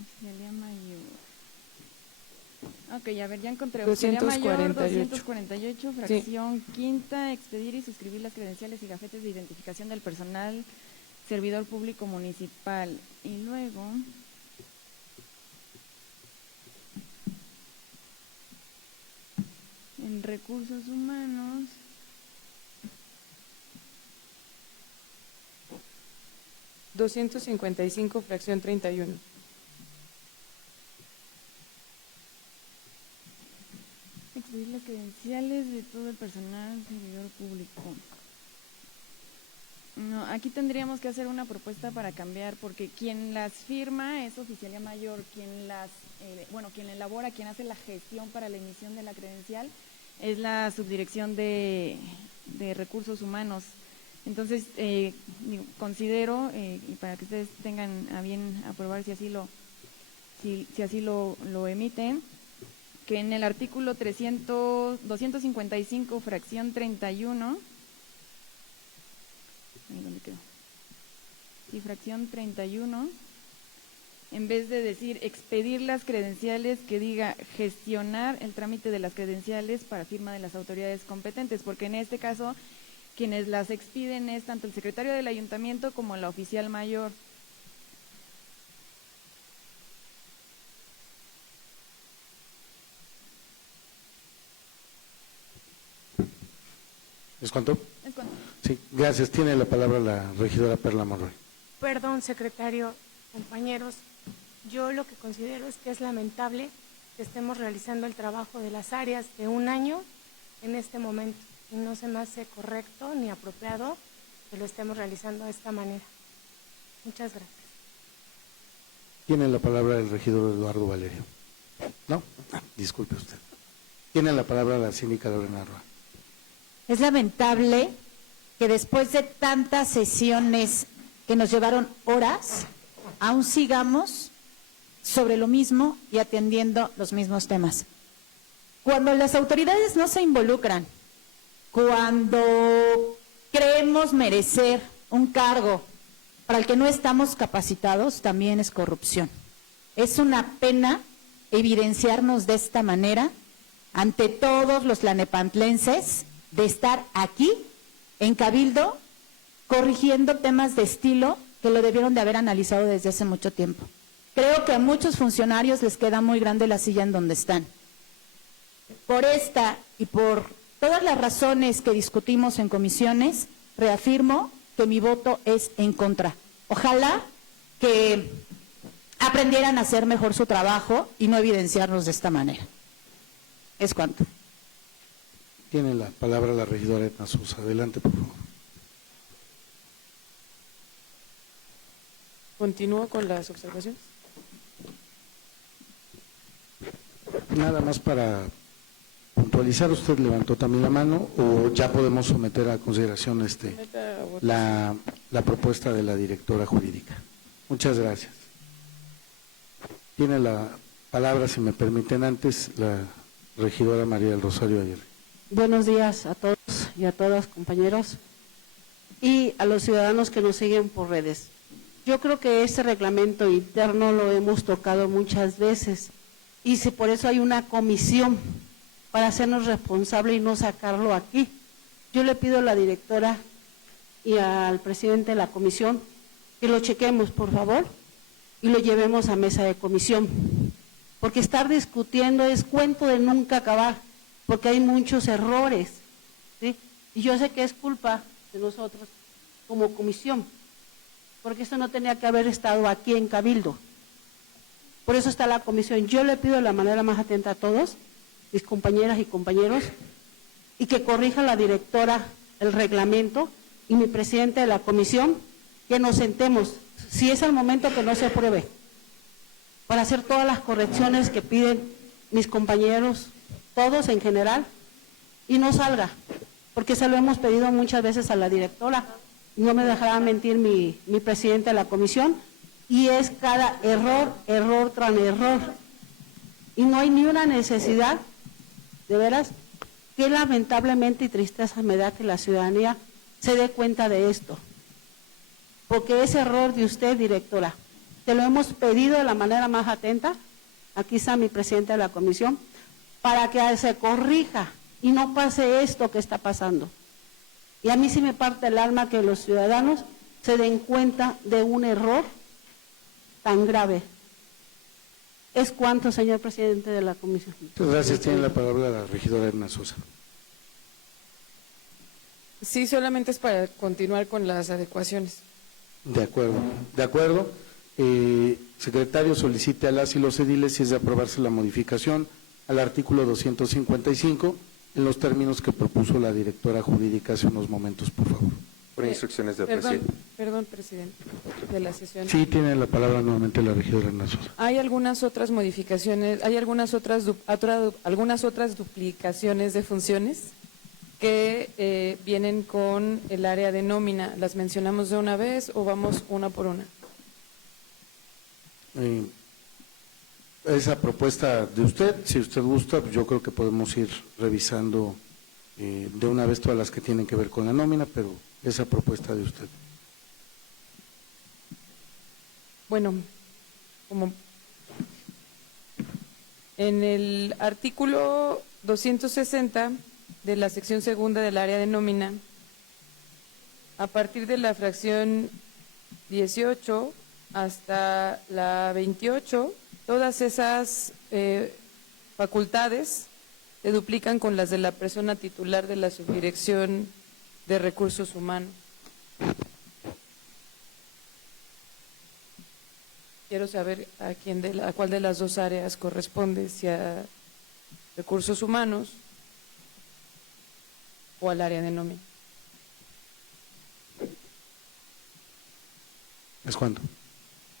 Oficialía Mayor. Ok, a ver, ya encontré. Oficialía Mayor 248, fracción quinta, expedir y suscribir las credenciales y gafetes de identificación del personal servidor público municipal. Y luego, en recursos humanos, ...255, fracción 31. expedir las credenciales de todo el personal servidor público. No, aquí tendríamos que hacer una propuesta para cambiar, porque quien las firma es Oficialía Mayor, quien las, quien elabora, quien hace la gestión para la emisión de la credencial es la Subdirección de Recursos Humanos. Entonces, considero, y para que ustedes tengan a bien aprobar si así lo emiten, que en el artículo 255, fracción 31, ahí donde quedó, sí, fracción 31, en vez de decir expedir las credenciales, que diga gestionar el trámite de las credenciales para firma de las autoridades competentes, porque en este caso quienes las expiden es tanto el secretario del ayuntamiento como la oficial mayor. ¿Es cuánto? Es cuando. Sí, gracias. Tiene la palabra la regidora Perla Monroy. Perdón, secretario, compañeros, yo lo que considero es que es lamentable que estemos realizando el trabajo de las áreas de un año en este momento y no se me hace correcto ni apropiado que lo estemos realizando de esta manera. Muchas gracias. Tiene la palabra el regidor Eduardo Valerio. ¿No? Disculpe usted. Tiene la palabra la síndica Lorena Roa. Es lamentable que después de tantas sesiones que nos llevaron horas, aún sigamos sobre lo mismo y atendiendo los mismos temas. Cuando las autoridades no se involucran, cuando creemos merecer un cargo para el que no estamos capacitados, también es corrupción. Es una pena evidenciarnos de esta manera ante todos los tlanepantlenses de estar aquí en Cabildo corrigiendo temas de estilo que lo debieron de haber analizado desde hace mucho tiempo. Creo que a muchos funcionarios les queda muy grande la silla en donde están. Por esta y por todas las razones que discutimos en comisiones, reafirmo que mi voto es en contra. Ojalá que aprendieran a hacer mejor su trabajo y no evidenciarnos de esta manera. Es cuanto. Tiene la palabra la regidora Edna Sosa. Adelante, por favor. ¿Continúo con las observaciones? Nada más para puntualizar, ¿usted levantó también la mano o ya podemos someter a consideración la propuesta de la directora jurídica? Muchas gracias. Tiene la palabra, si me permiten antes, la regidora María del Rosario Aguirre. Buenos días a todos y a todas, compañeros, y a los ciudadanos que nos siguen por redes. Yo creo que este reglamento interno lo hemos tocado muchas veces y si por eso hay una comisión para hacernos responsable y no sacarlo aquí, Yo le pido a la directora y al presidente de la comisión que lo chequemos, por favor, y lo llevemos a mesa de comisión. Porque estar discutiendo es cuento de nunca acabar, porque hay muchos errores, ¿sí? Y yo sé que es culpa de nosotros como comisión, porque esto no tenía que haber estado aquí en Cabildo. Por eso está la comisión. Yo le pido de la manera más atenta a todos, mis compañeras y compañeros, y que corrija la directora el reglamento y mi presidente de la comisión, que nos sentemos, si es el momento que no se apruebe, para hacer todas las correcciones que piden mis compañeros, todos en general, y no salga, porque se lo hemos pedido muchas veces a la directora, no me dejará mentir mi presidente de la comisión, y es cada error tras error, y no hay ni una necesidad, de veras, que lamentablemente y tristeza me da que la ciudadanía se dé cuenta de esto, porque es error de usted, directora. Te lo hemos pedido de la manera más atenta, aquí está mi presidente de la comisión, para que se corrija y no pase esto que está pasando. Y a mí sí me parte el alma que los ciudadanos se den cuenta de un error tan grave. ¿Es cuánto, señor presidente de la comisión? Muchas gracias. Tiene la palabra la regidora Edna Sosa. Sí, solamente es para continuar con las adecuaciones. De acuerdo. De acuerdo. Secretario, solicite a las y los ediles si es de aprobarse la modificación al artículo 255 en los términos que propuso la directora jurídica hace unos momentos, por favor. Por instrucciones del presidente. Perdón, presidente, de la sesión. Sí, tiene la palabra nuevamente la regidora Edna Sosa. Hay algunas otras modificaciones, hay algunas otras duplicaciones de funciones que vienen con el área de nómina. ¿Las mencionamos de una vez o vamos una por una? Esa propuesta de usted, si usted gusta, yo creo que podemos ir revisando de una vez todas las que tienen que ver con la nómina, pero esa propuesta de usted. Bueno, como en el artículo 260 de la sección segunda del área de nómina, a partir de la fracción 18 hasta la 28, todas esas facultades se duplican con las de la persona titular de la Subdirección de Recursos Humanos. Quiero saber a cuál de las dos áreas corresponde, si a Recursos Humanos o al área de nómina. ¿Es cuánto?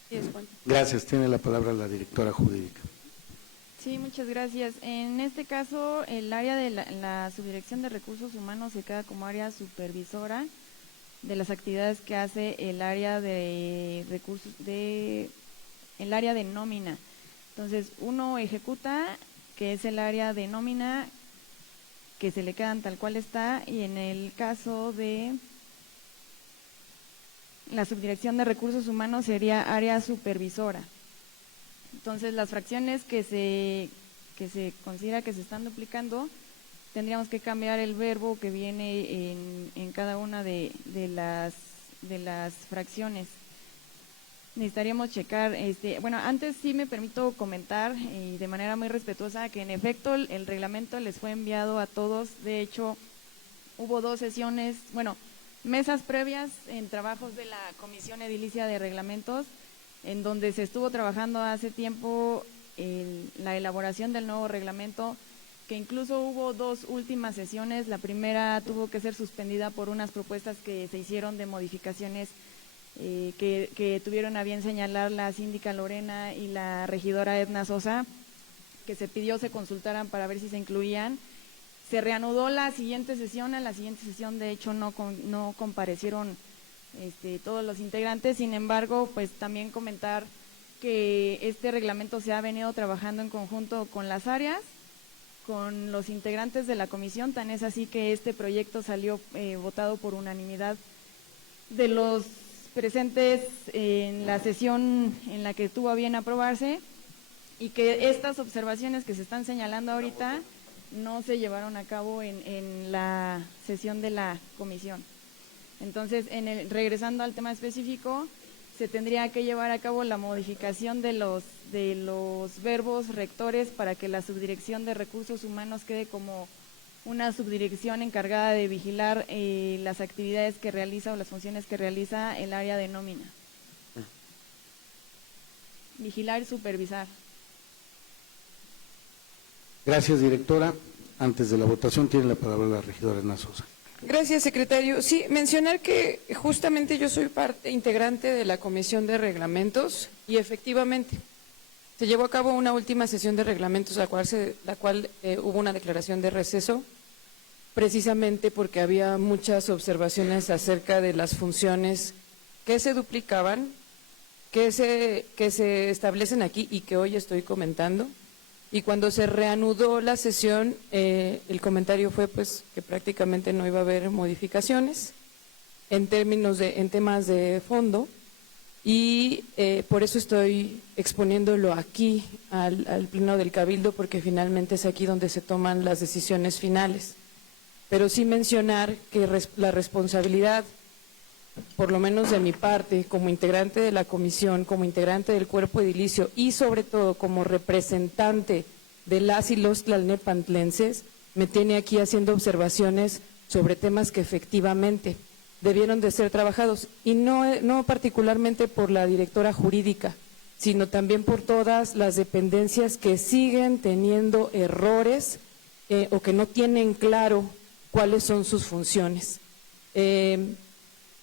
Sí, es cuánto. Gracias. Tiene la palabra la directora jurídica. Sí, muchas gracias. En este caso, el área de la Subdirección de Recursos Humanos se queda como área supervisora de las actividades que hace el área de recursos el área de nómina. Entonces, uno ejecuta, que es el área de nómina, que se le quedan tal cual está, y en el caso de la Subdirección de Recursos Humanos sería área supervisora. Entonces, las fracciones que se considera que se están duplicando, tendríamos que cambiar el verbo que viene en cada una de las fracciones. Necesitaríamos checar, bueno, antes sí me permito comentar y de manera muy respetuosa que en efecto el reglamento les fue enviado a todos. De hecho, hubo 2 sesiones, bueno, mesas previas en trabajos de la Comisión Edilicia de Reglamentos, en donde se estuvo trabajando hace tiempo la elaboración del nuevo reglamento, que incluso hubo 2 últimas sesiones. La primera tuvo que ser suspendida por unas propuestas que se hicieron de modificaciones que tuvieron a bien señalar la síndica Lorena y la regidora Edna Sosa, que se pidió se consultaran para ver si se incluían. Se reanudó la siguiente sesión. A la siguiente sesión, de hecho, no comparecieron todos los integrantes. Sin embargo, pues también comentar que este reglamento se ha venido trabajando en conjunto con las áreas, con los integrantes de la comisión. Tan es así que este proyecto salió votado por unanimidad de los presentes en la sesión en la que tuvo a bien aprobarse, y que estas observaciones que se están señalando ahorita no se llevaron a cabo en la sesión de la comisión. Entonces, regresando al tema específico, se tendría que llevar a cabo la modificación de los verbos rectores para que la subdirección de recursos humanos quede como una subdirección encargada de vigilar las actividades que realiza o las funciones que realiza el área de nómina. Vigilar y supervisar. Gracias, directora. Antes de la votación tiene la palabra la regidora Edna Sosa. Gracias, secretario. Sí, mencionar que justamente yo soy parte integrante de la Comisión de Reglamentos y efectivamente se llevó a cabo una última sesión de reglamentos, la cual hubo una declaración de receso, precisamente porque había muchas observaciones acerca de las funciones que se duplicaban, que se establecen aquí y que hoy estoy comentando. Y cuando se reanudó la sesión, el comentario fue pues que prácticamente no iba a haber modificaciones en temas de fondo, y por eso estoy exponiéndolo aquí al Pleno del Cabildo, porque finalmente es aquí donde se toman las decisiones finales. Pero sí mencionar que la responsabilidad, por lo menos de mi parte, como integrante de la comisión, como integrante del cuerpo edilicio y sobre todo como representante de las y los tlalnepantlenses, me tiene aquí haciendo observaciones sobre temas que efectivamente debieron de ser trabajados, y no particularmente por la directora jurídica, sino también por todas las dependencias que siguen teniendo errores o que no tienen claro cuáles son sus funciones.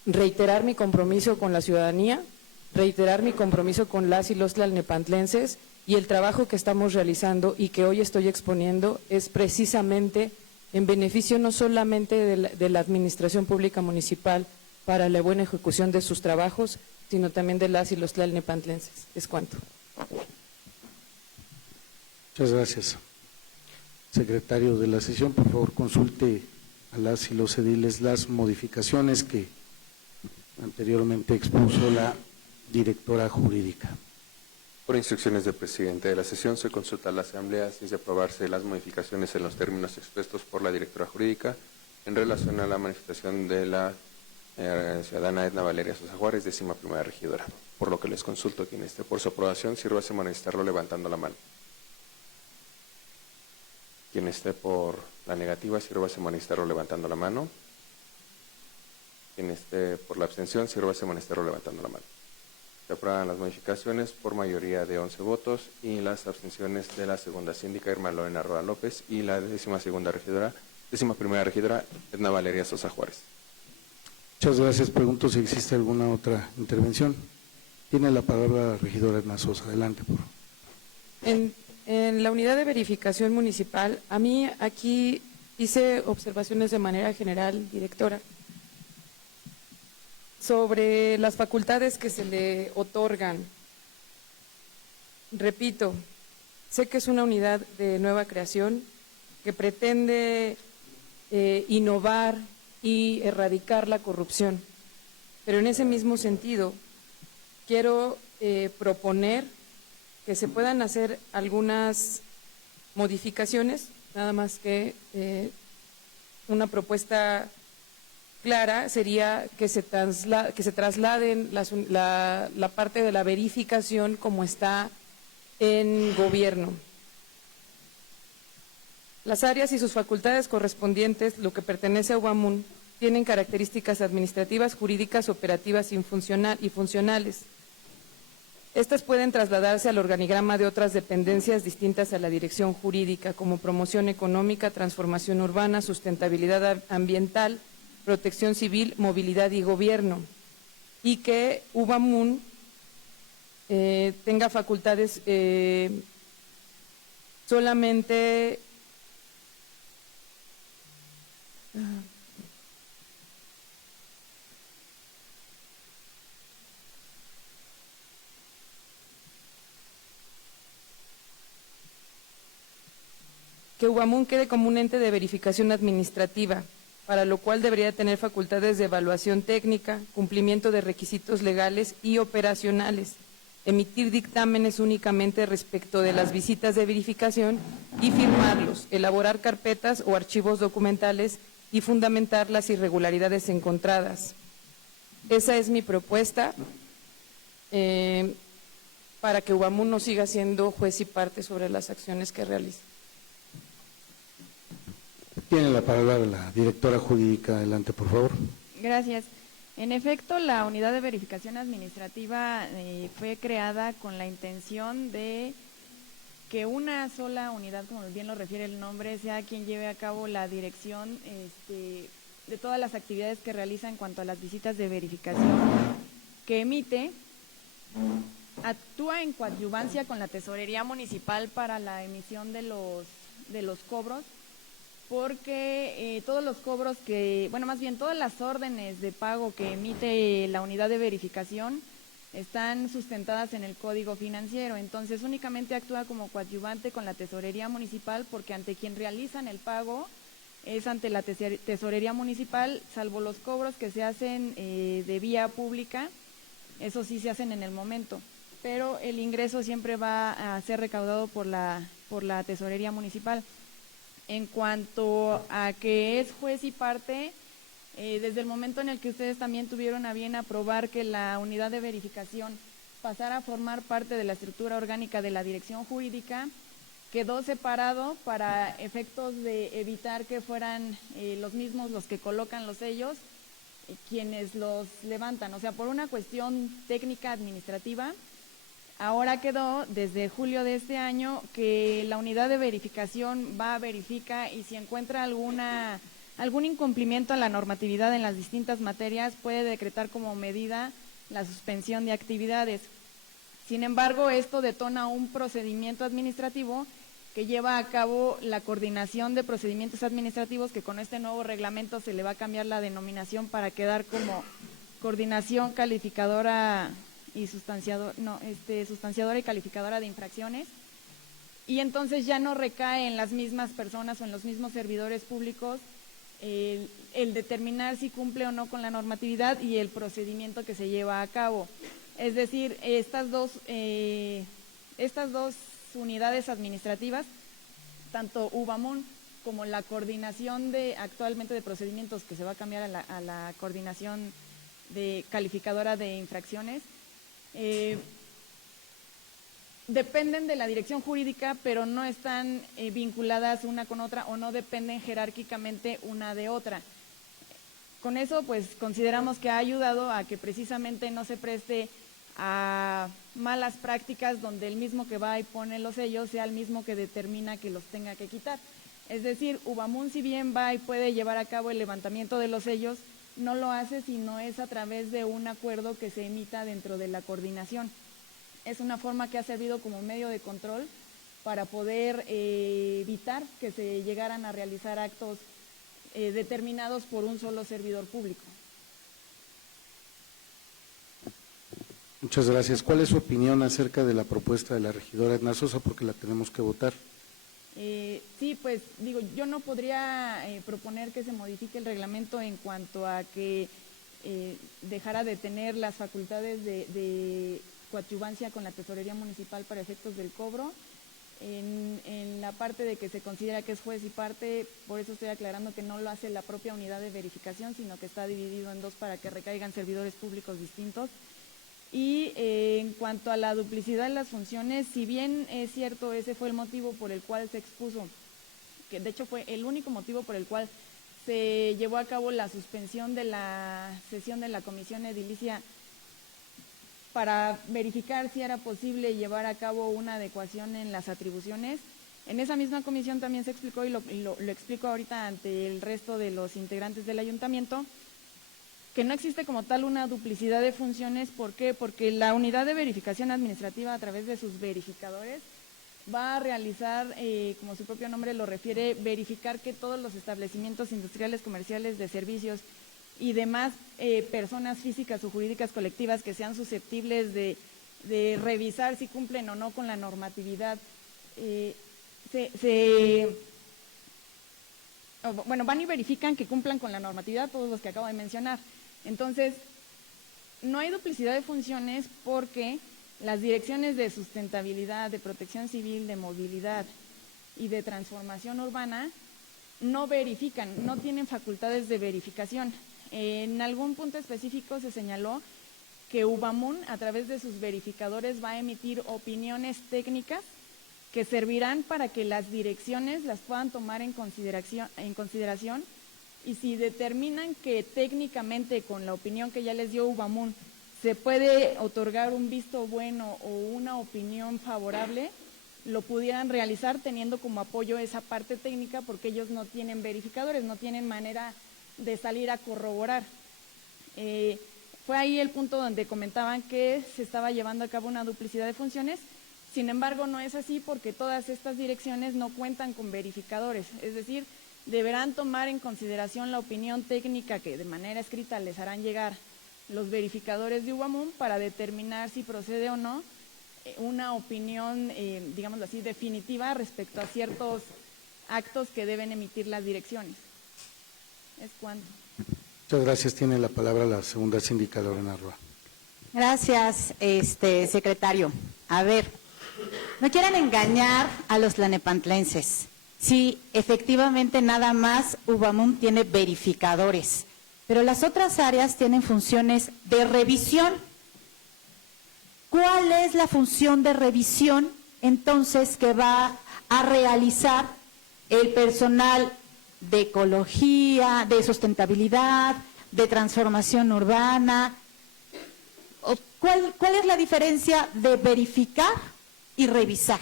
Reiterar mi compromiso con la ciudadanía, reiterar mi compromiso con las y los tlalnepantlenses, y el trabajo que estamos realizando y que hoy estoy exponiendo es precisamente en beneficio no solamente de la Administración Pública Municipal para la buena ejecución de sus trabajos, sino también de las y los tlalnepantlenses. Es cuanto. Muchas gracias. Secretario de la sesión, por favor, consulte a las y los ediles las modificaciones que anteriormente expuso la directora jurídica. Por instrucciones del presidente de la sesión, se consulta a la Asamblea si es de aprobarse las modificaciones en los términos expuestos por la directora jurídica en relación a la manifestación de la ciudadana Edna Valeria Sosa Juárez, 11ª regidora. Por lo que les consulto, quien esté por su aprobación, sírvase manifestarlo levantando la mano. Quien esté por la negativa, sírvase manifestarlo levantando la mano. Quien esté por la abstención, sírvase manifestarlo levantando la mano. Se aprueban las modificaciones por mayoría de 11 votos, y las abstenciones de la segunda síndica Irma Lorena Roa López y la 11ª regidora Edna Valeria Sosa Juárez. Muchas gracias. Pregunto si existe alguna otra intervención. Tiene la palabra la regidora Edna Sosa. Adelante, por favor. En la unidad de verificación municipal, a mí aquí hice observaciones de manera general, directora, sobre las facultades que se le otorgan. Repito, sé que es una unidad de nueva creación que pretende innovar y erradicar la corrupción, pero en ese mismo sentido quiero proponer que se puedan hacer algunas modificaciones, nada más que una propuesta clara sería que se trasladen la parte de la verificación como está en gobierno. Las áreas y sus facultades correspondientes, lo que pertenece a UBAMUN, tienen características administrativas, jurídicas, operativas y funcionales. Estas pueden trasladarse al organigrama de otras dependencias distintas a la dirección jurídica, como promoción económica, transformación urbana, sustentabilidad ambiental, protección civil, movilidad y gobierno, y que UBAMUN tenga facultades solamente que UBAMUN quede como un ente de verificación administrativa, para lo cual debería tener facultades de evaluación técnica, cumplimiento de requisitos legales y operacionales, emitir dictámenes únicamente respecto de las visitas de verificación y firmarlos, elaborar carpetas o archivos documentales y fundamentar las irregularidades encontradas. Esa es mi propuesta para que Ubamun no siga siendo juez y parte sobre las acciones que realiza. Tiene la palabra la directora jurídica. Adelante, por favor. Gracias. En efecto, la unidad de verificación administrativa fue creada con la intención de que una sola unidad, como bien lo refiere el nombre, sea quien lleve a cabo la dirección de todas las actividades que realiza en cuanto a las visitas de verificación que emite. Actúa en coadyuvancia con la Tesorería Municipal para la emisión de los cobros, porque todos los cobros más bien todas las órdenes de pago que emite la unidad de verificación están sustentadas en el Código Financiero. Entonces únicamente actúa como coadyuvante con la Tesorería Municipal, porque ante quien realizan el pago es ante la Tesorería Municipal, salvo los cobros que se hacen de vía pública, eso sí se hacen en el momento, pero el ingreso siempre va a ser recaudado por la Tesorería Municipal. En cuanto a que es juez y parte, desde el momento en el que ustedes también tuvieron a bien aprobar que la unidad de verificación pasara a formar parte de la estructura orgánica de la dirección jurídica, quedó separado para efectos de evitar que fueran los mismos los que colocan los sellos, quienes los levantan. O sea, por una cuestión técnica administrativa, ahora quedó desde julio de este año que la unidad de verificación verifica, y si encuentra algún incumplimiento a la normatividad en las distintas materias, puede decretar como medida la suspensión de actividades. Sin embargo, esto detona un procedimiento administrativo que lleva a cabo la coordinación de procedimientos administrativos, que con este nuevo reglamento se le va a cambiar la denominación para quedar como coordinación calificadora y sustanciadora y calificadora de infracciones, y entonces ya no recae en las mismas personas o en los mismos servidores públicos el determinar si cumple o no con la normatividad y el procedimiento que se lleva a cabo. Es decir, estas dos unidades administrativas, tanto Ubamun como la coordinación actualmente de procedimientos, que se va a cambiar a la coordinación de calificadora de infracciones, dependen de la dirección jurídica, pero no están vinculadas una con otra, o no dependen jerárquicamente una de otra. Con eso, pues, consideramos que ha ayudado a que precisamente no se preste a malas prácticas, donde el mismo que va y pone los sellos sea el mismo que determina que los tenga que quitar. Es decir, Ubamun, si bien va y puede llevar a cabo el levantamiento de los sellos, no lo hace si no es a través de un acuerdo que se emita dentro de la coordinación. Es una forma que ha servido como medio de control para poder evitar que se llegaran a realizar actos determinados por un solo servidor público. Muchas gracias. ¿Cuál es su opinión acerca de la propuesta de la regidora Edna Sosa? Porque la tenemos que votar. Sí, pues digo, yo no podría proponer que se modifique el reglamento en cuanto a que dejara de tener las facultades de coadyuvancia con la Tesorería Municipal para efectos del cobro. En la parte de que se considera que es juez y parte, por eso estoy aclarando que no lo hace la propia unidad de verificación, sino que está dividido en dos para que recaigan servidores públicos distintos. Y en cuanto a la duplicidad de las funciones, si bien es cierto, ese fue el motivo por el cual se expuso, que de hecho fue el único motivo por el cual se llevó a cabo la suspensión de la sesión de la comisión edilicia, para verificar si era posible llevar a cabo una adecuación en las atribuciones. En esa misma comisión también se explicó, y lo explico ahorita ante el resto de los integrantes del ayuntamiento, que no existe como tal una duplicidad de funciones. ¿Por qué? Porque la unidad de verificación administrativa, a través de sus verificadores, va a realizar, como su propio nombre lo refiere, verificar que todos los establecimientos industriales, comerciales, de servicios y demás personas físicas o jurídicas colectivas que sean susceptibles de revisar si cumplen o no con la normatividad, van y verifican que cumplan con la normatividad, todos los que acabo de mencionar. Entonces, no hay duplicidad de funciones, porque las direcciones de sustentabilidad, de protección civil, de movilidad y de transformación urbana no verifican, no tienen facultades de verificación. En algún punto específico se señaló que Ubamun, a través de sus verificadores, va a emitir opiniones técnicas que servirán para que las direcciones las puedan tomar en consideración, y si determinan que técnicamente con la opinión que ya les dio Ubamun se puede otorgar un visto bueno o una opinión favorable, lo pudieran realizar teniendo como apoyo esa parte técnica, porque ellos no tienen verificadores, no tienen manera de salir a corroborar. Fue ahí el punto donde comentaban que se estaba llevando a cabo una duplicidad de funciones. Sin embargo, no es así, porque todas estas direcciones no cuentan con verificadores, es decir, deberán tomar en consideración la opinión técnica que de manera escrita les harán llegar los verificadores de Ubamun para determinar si procede o no una opinión, digámoslo así, definitiva respecto a ciertos actos que deben emitir las direcciones. Es cuanto. Muchas gracias. Tiene la palabra la segunda síndica, Lorena Roa. Gracias, secretario. A ver, no quieran engañar a los tlanepantlenses. Sí, efectivamente nada más Ubamun tiene verificadores, pero las otras áreas tienen funciones de revisión. ¿Cuál es la función de revisión entonces que va a realizar el personal de ecología, de sustentabilidad, de transformación urbana? ¿Cuál es la diferencia de verificar y revisar?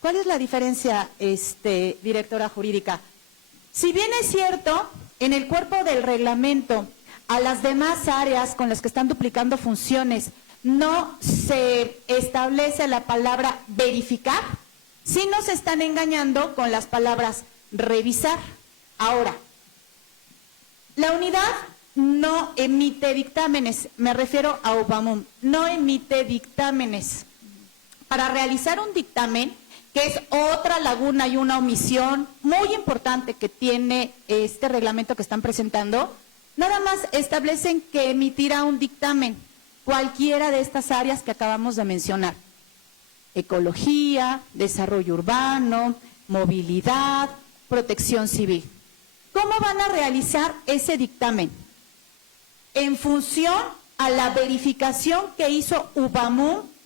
¿Cuál es la diferencia, directora jurídica? Si bien es cierto, en el cuerpo del reglamento, a las demás áreas con las que están duplicando funciones, no se establece la palabra verificar, sí nos están engañando con las palabras revisar. Ahora, la unidad no emite dictámenes, me refiero a Ubamun, no emite dictámenes. Para realizar un dictamen, que es otra laguna y una omisión muy importante que tiene este reglamento que están presentando, nada más establecen que emitirá un dictamen cualquiera de estas áreas que acabamos de mencionar: ecología, desarrollo urbano, movilidad, protección civil. ¿Cómo van a realizar ese dictamen? En función a la verificación que hizo Ubamun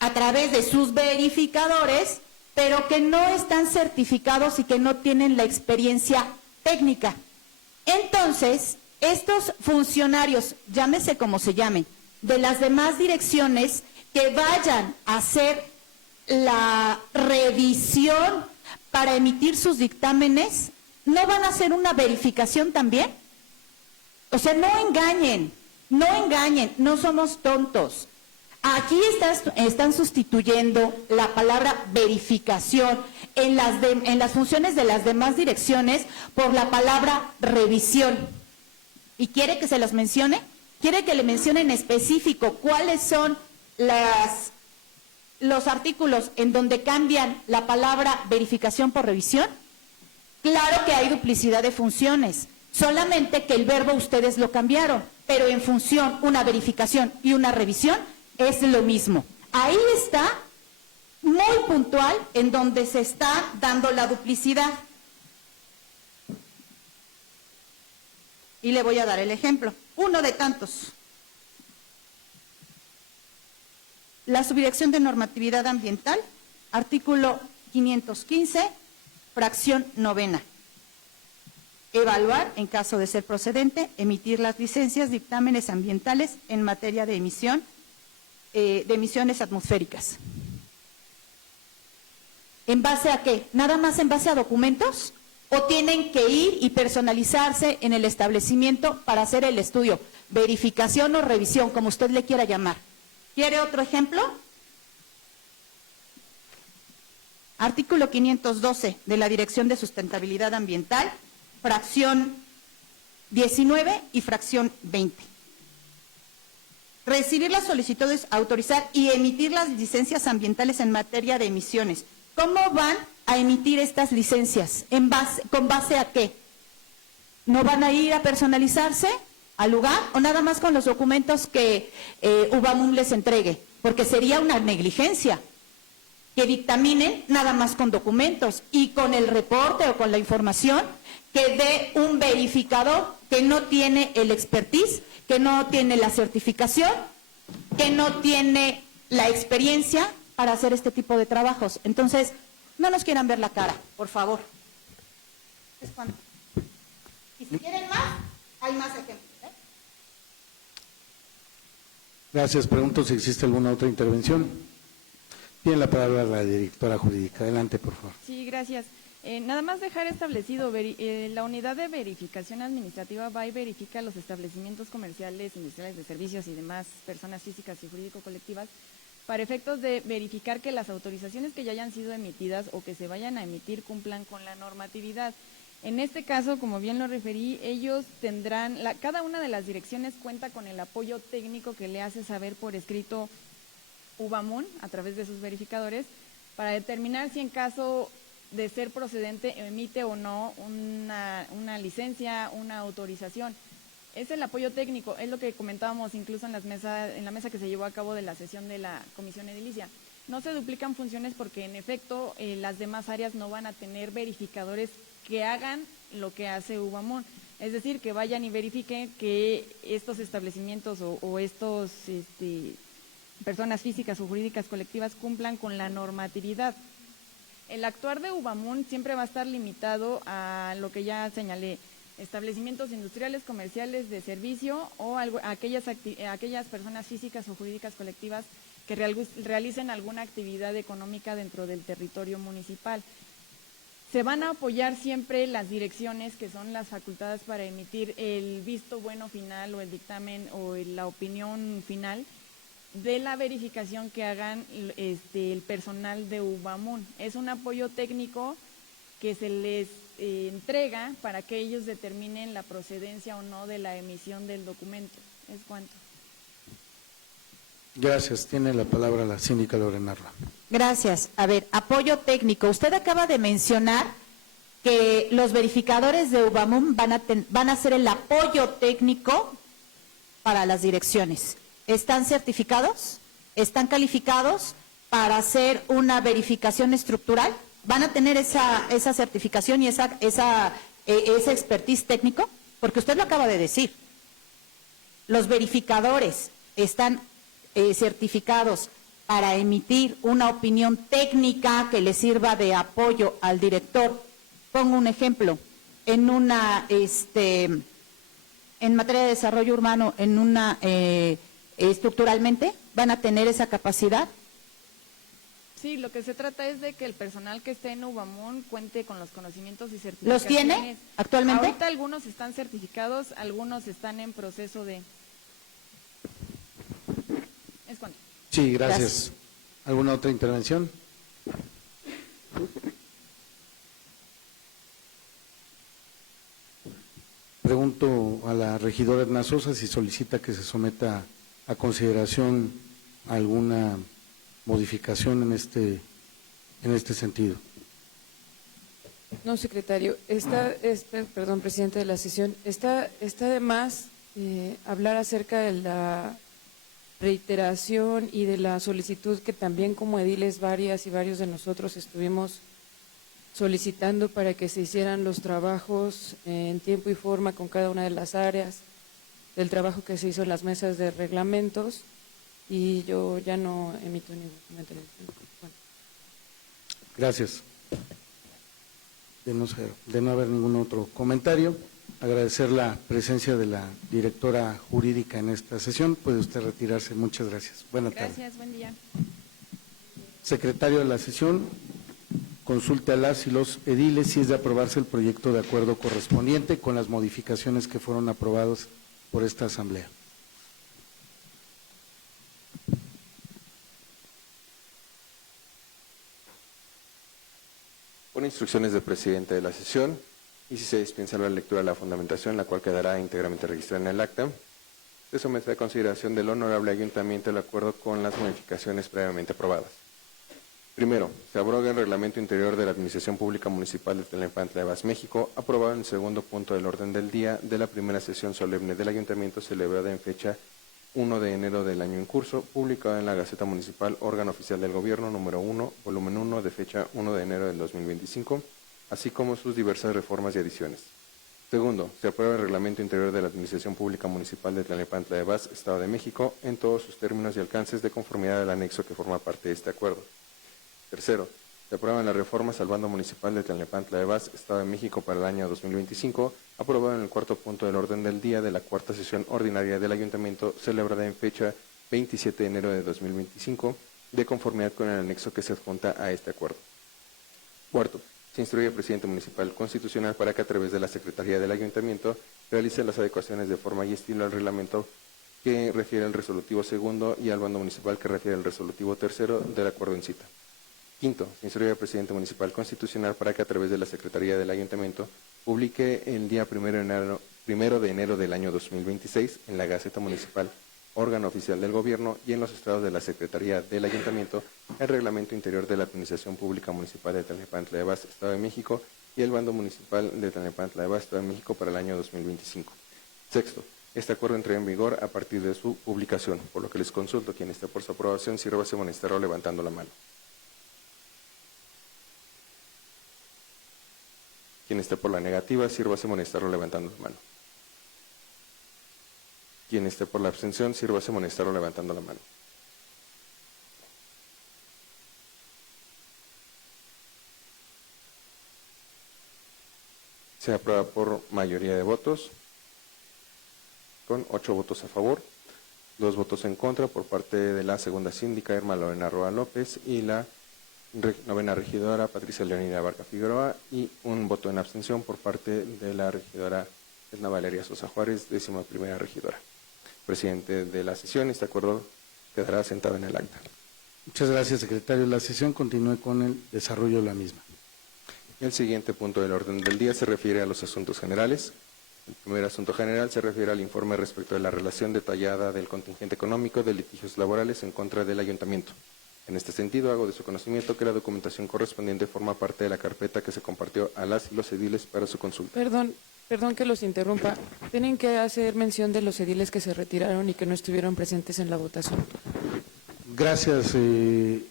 a través de sus verificadores, pero que no están certificados y que no tienen la experiencia técnica. Entonces, estos funcionarios, llámese como se llamen, de las demás direcciones que vayan a hacer la revisión para emitir sus dictámenes, ¿no van a hacer una verificación también? O sea, no engañen, no somos tontos. Aquí están sustituyendo la palabra verificación en las funciones de las demás direcciones por la palabra revisión. ¿Y quiere que se los mencione? ¿Quiere que le mencione en específico cuáles son los artículos en donde cambian la palabra verificación por revisión? Claro que hay duplicidad de funciones, solamente que el verbo ustedes lo cambiaron, pero en función una verificación y una revisión es lo mismo. Ahí está muy puntual en donde se está dando la duplicidad. Y le voy a dar el ejemplo, uno de tantos. La subdirección de normatividad ambiental, artículo 515, fracción 9. Evaluar, en caso de ser procedente, emitir las licencias, dictámenes ambientales en materia de emisiones atmosféricas. ¿En base a qué? ¿Nada más en base a documentos? ¿O tienen que ir y personalizarse en el establecimiento para hacer el estudio? Verificación o revisión, como usted le quiera llamar. ¿Quiere otro ejemplo? Artículo 512 de la Dirección de Sustentabilidad Ambiental, fracción 19 y fracción 20. Recibir las solicitudes, autorizar y emitir las licencias ambientales en materia de emisiones. ¿Cómo van a emitir estas licencias? ¿Con base a qué? ¿No van a ir a personalizarse al lugar o nada más con los documentos que Ubamun les entregue? Porque sería una negligencia. que dictaminen nada más con documentos y con el reporte o con la información que dé un verificador que no tiene el expertise, que no tiene la certificación, que no tiene la experiencia para hacer este tipo de trabajos. Entonces, no nos quieran ver la cara, por favor. Es cuando. Y si quieren más, hay más ejemplos. Gracias. Pregunto si existe alguna otra intervención. Tiene la palabra la directora jurídica. Adelante, por favor. Sí, gracias. Nada más dejar establecido, la unidad de verificación administrativa va y verifica los establecimientos comerciales, industriales, de servicios y demás personas físicas y jurídico-colectivas para efectos de verificar que las autorizaciones que ya hayan sido emitidas o que se vayan a emitir cumplan con la normatividad. En este caso, como bien lo referí, ellos tendrán, cada una de las direcciones cuenta con el apoyo técnico que le hace saber por escrito UBAMUN a través de sus verificadores para determinar si en caso de ser procedente emite o no una licencia, una autorización. Es el apoyo técnico, es lo que comentábamos incluso en la mesa que se llevó a cabo de la sesión de la Comisión Edilicia. No se duplican funciones porque en efecto las demás áreas no van a tener verificadores que hagan lo que hace UBAMUN. Es decir, que vayan y verifiquen que estos establecimientos o estos personas físicas o jurídicas colectivas cumplan con la normatividad. El actuar de UBAMUN siempre va a estar limitado a lo que ya señalé, establecimientos industriales, comerciales, de servicio o aquellas personas físicas o jurídicas colectivas que realicen alguna actividad económica dentro del territorio municipal. Se van a apoyar siempre las direcciones que son las facultadas para emitir el visto bueno final o el dictamen o la opinión final de la verificación que hagan el personal de UBAMUN. Es un apoyo técnico que se les entrega para que ellos determinen la procedencia o no de la emisión del documento. Es cuanto. Gracias. Tiene la palabra la síndica Lorena Arla. Gracias. A ver, apoyo técnico. Usted acaba de mencionar que los verificadores de UBAMUN van a hacer el apoyo técnico para las direcciones. ¿Están certificados? ¿Están calificados para hacer una verificación estructural? ¿Van a tener esa certificación y esa expertise técnico? Porque usted lo acaba de decir. Los verificadores están certificados para emitir una opinión técnica que le sirva de apoyo al director. Pongo un ejemplo. En materia de desarrollo urbano, estructuralmente, ¿van a tener esa capacidad? Sí, lo que se trata es de que el personal que esté en UBAMUN cuente con los conocimientos y certificaciones. ¿Los tiene actualmente? Ahorita algunos están certificados, algunos están en proceso de... ¿Es cuánto? Sí, gracias. ¿Alguna otra intervención? Pregunto a la regidora Edna Sosa si solicita que se someta a consideración alguna modificación en este sentido. No, secretario. Perdón, presidente de la sesión. Está de más hablar acerca de la reiteración y de la solicitud que también como ediles varias y varios de nosotros estuvimos solicitando para que se hicieran los trabajos en tiempo y forma con cada una de las áreas del trabajo que se hizo en las mesas de reglamentos, y yo ya no emito ningún comentario. Bueno. Gracias. De no haber ningún otro comentario, agradecer la presencia de la directora jurídica en esta sesión. Puede usted retirarse. Muchas gracias. Buenas tardes. Gracias, buen día. Secretario de la sesión, consulte a las y los ediles si es de aprobarse el proyecto de acuerdo correspondiente con las modificaciones que fueron aprobadas por esta asamblea. Por instrucciones del presidente de la sesión, y si se dispensa la lectura de la fundamentación, la cual quedará íntegramente registrada en el acta, se someterá a consideración del honorable ayuntamiento el acuerdo con las modificaciones previamente aprobadas. Primero, se abroga el reglamento interior de la Administración Pública Municipal de Tlalnepantla de Vaz, México, aprobado en el segundo punto del orden del día de la primera sesión solemne del ayuntamiento celebrada en fecha 1 de enero del año en curso, publicado en la Gaceta Municipal, órgano oficial del Gobierno, número 1, volumen 1, de fecha 1 de enero del 2025, así como sus diversas reformas y adiciones. Segundo, se aprueba el Reglamento Interior de la Administración Pública Municipal de Tlalnepantla de Vaz, Estado de México, en todos sus términos y alcances de conformidad al anexo que forma parte de este acuerdo. Tercero, se aprueban las reformas al Bando Municipal de Tlalnepantla de Vaz, Estado de México para el año 2025, aprobado en el cuarto punto del orden del día de la cuarta sesión ordinaria del Ayuntamiento, celebrada en fecha 27 de enero de 2025, de conformidad con el anexo que se adjunta a este acuerdo. Cuarto, se instruye al presidente municipal constitucional para que a través de la Secretaría del Ayuntamiento realice las adecuaciones de forma y estilo al reglamento que refiere al resolutivo segundo y al bando municipal que refiere al resolutivo tercero del acuerdo en cita. Quinto, se instruye al presidente municipal constitucional para que a través de la Secretaría del Ayuntamiento publique el día 1 de enero del año 2026 en la Gaceta Municipal, órgano oficial del Gobierno, y en los estados de la Secretaría del Ayuntamiento, el Reglamento Interior de la Administración Pública Municipal de Tlalnepantla de Vaz, Estado de México, y el Bando Municipal de Tlalnepantla de Vaz, Estado de México para el año 2025. Sexto, este acuerdo entra en vigor a partir de su publicación, por lo que les consulto, quien esté por su aprobación, sírvase monestero levantando la mano. Quien esté por la negativa, sírvase monestero levantando la mano. Quien esté por la abstención, sírvase monestero levantando la mano. Se aprueba por mayoría de votos, con 8 votos a favor, 2 votos en contra por parte de la segunda síndica Irma Lorena Roa López y la novena regidora Patricia Leonida Barca Figueroa, y un voto en abstención por parte de la regidora Edna Valeria Sosa Juárez, 11ª regidora. Presidente de la sesión, este acuerdo quedará sentado en el acta. Muchas gracias, secretario. La sesión continúe con el desarrollo de la misma. El siguiente punto del orden del día se refiere a los asuntos generales. El primer asunto general se refiere al informe respecto de la relación detallada del contingente económico de litigios laborales en contra del ayuntamiento. En este sentido, hago de su conocimiento que la documentación correspondiente forma parte de la carpeta que se compartió a las y los ediles para su consulta. Perdón que los interrumpa. Tienen que hacer mención de los ediles que se retiraron y que no estuvieron presentes en la votación. Gracias,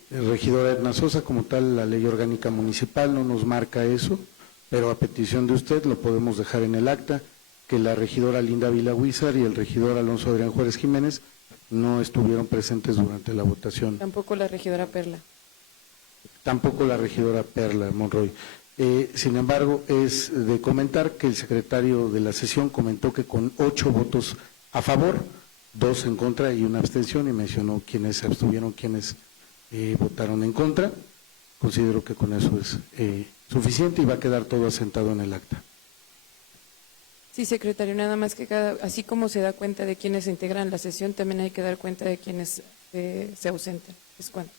regidora Edna Sosa. Como tal, la ley orgánica municipal no nos marca eso, pero a petición de usted lo podemos dejar en el acta, que la regidora Linda Vila Huizar y el regidor Alonso Adrián Juárez Jiménez no estuvieron presentes durante la votación. Tampoco la regidora Perla. Tampoco la regidora Perla Monroy. Sin embargo, es de comentar que el secretario de la sesión comentó que con 8 votos a favor, 2 en contra y una abstención, y mencionó quienes se abstuvieron, quienes votaron en contra. Considero que con eso es suficiente y va a quedar todo asentado en el acta. Sí, secretario, nada más que así como se da cuenta de quienes se integran la sesión, también hay que dar cuenta de quienes se ausentan. Es cuanto.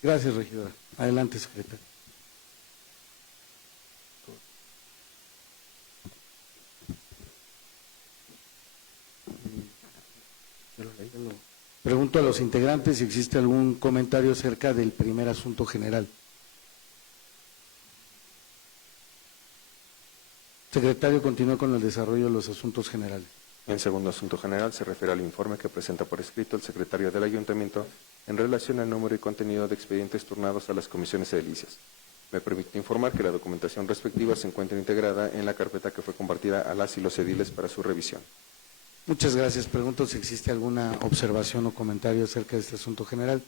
Gracias, regidora. Adelante, secretario. Pregunto a los integrantes si existe algún comentario acerca del primer asunto general. Secretario, continúa con el desarrollo de los asuntos generales. El segundo asunto general se refiere al informe que presenta por escrito el secretario del Ayuntamiento en relación al número y contenido de expedientes turnados a las comisiones edilicias. Me permite informar que la documentación respectiva se encuentra integrada en la carpeta que fue compartida a las y los ediles para su revisión. Muchas gracias. Pregunto si existe alguna observación o comentario acerca de este asunto general.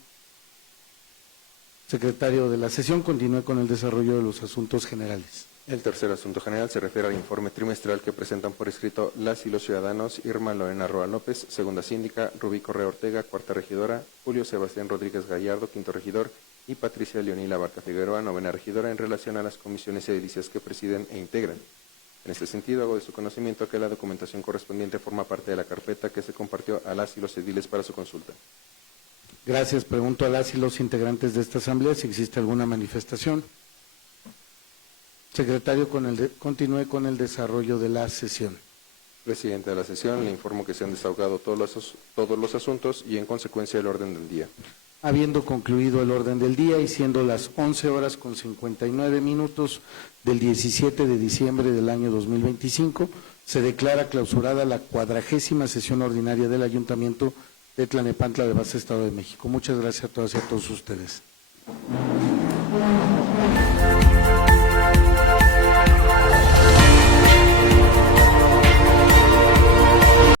Secretario de la sesión, continúe con el desarrollo de los asuntos generales. El tercer asunto general se refiere al informe trimestral que presentan por escrito las y los ciudadanos Irma Lorena Roa López, segunda síndica, Rubí Correa Ortega, cuarta regidora, Julio Sebastián Rodríguez Gallardo, quinto regidor, y Patricia Leonila Barca Figueroa, novena regidora, en relación a las comisiones edilicias que presiden e integran. En este sentido, hago de su conocimiento que la documentación correspondiente forma parte de la carpeta que se compartió a las y los ediles para su consulta. Gracias. Pregunto a las y los integrantes de esta asamblea si existe alguna manifestación. Secretario, continúe con el desarrollo de la sesión. Presidente de la sesión, le informo que se han desahogado todos los asuntos y en consecuencia el orden del día. Habiendo concluido el orden del día y siendo las 11:59 del 17 de diciembre del año 2025, se declara clausurada la 40ª sesión ordinaria del Ayuntamiento de Tlalnepantla de Base, Estado de México. Muchas gracias a todas y a todos ustedes.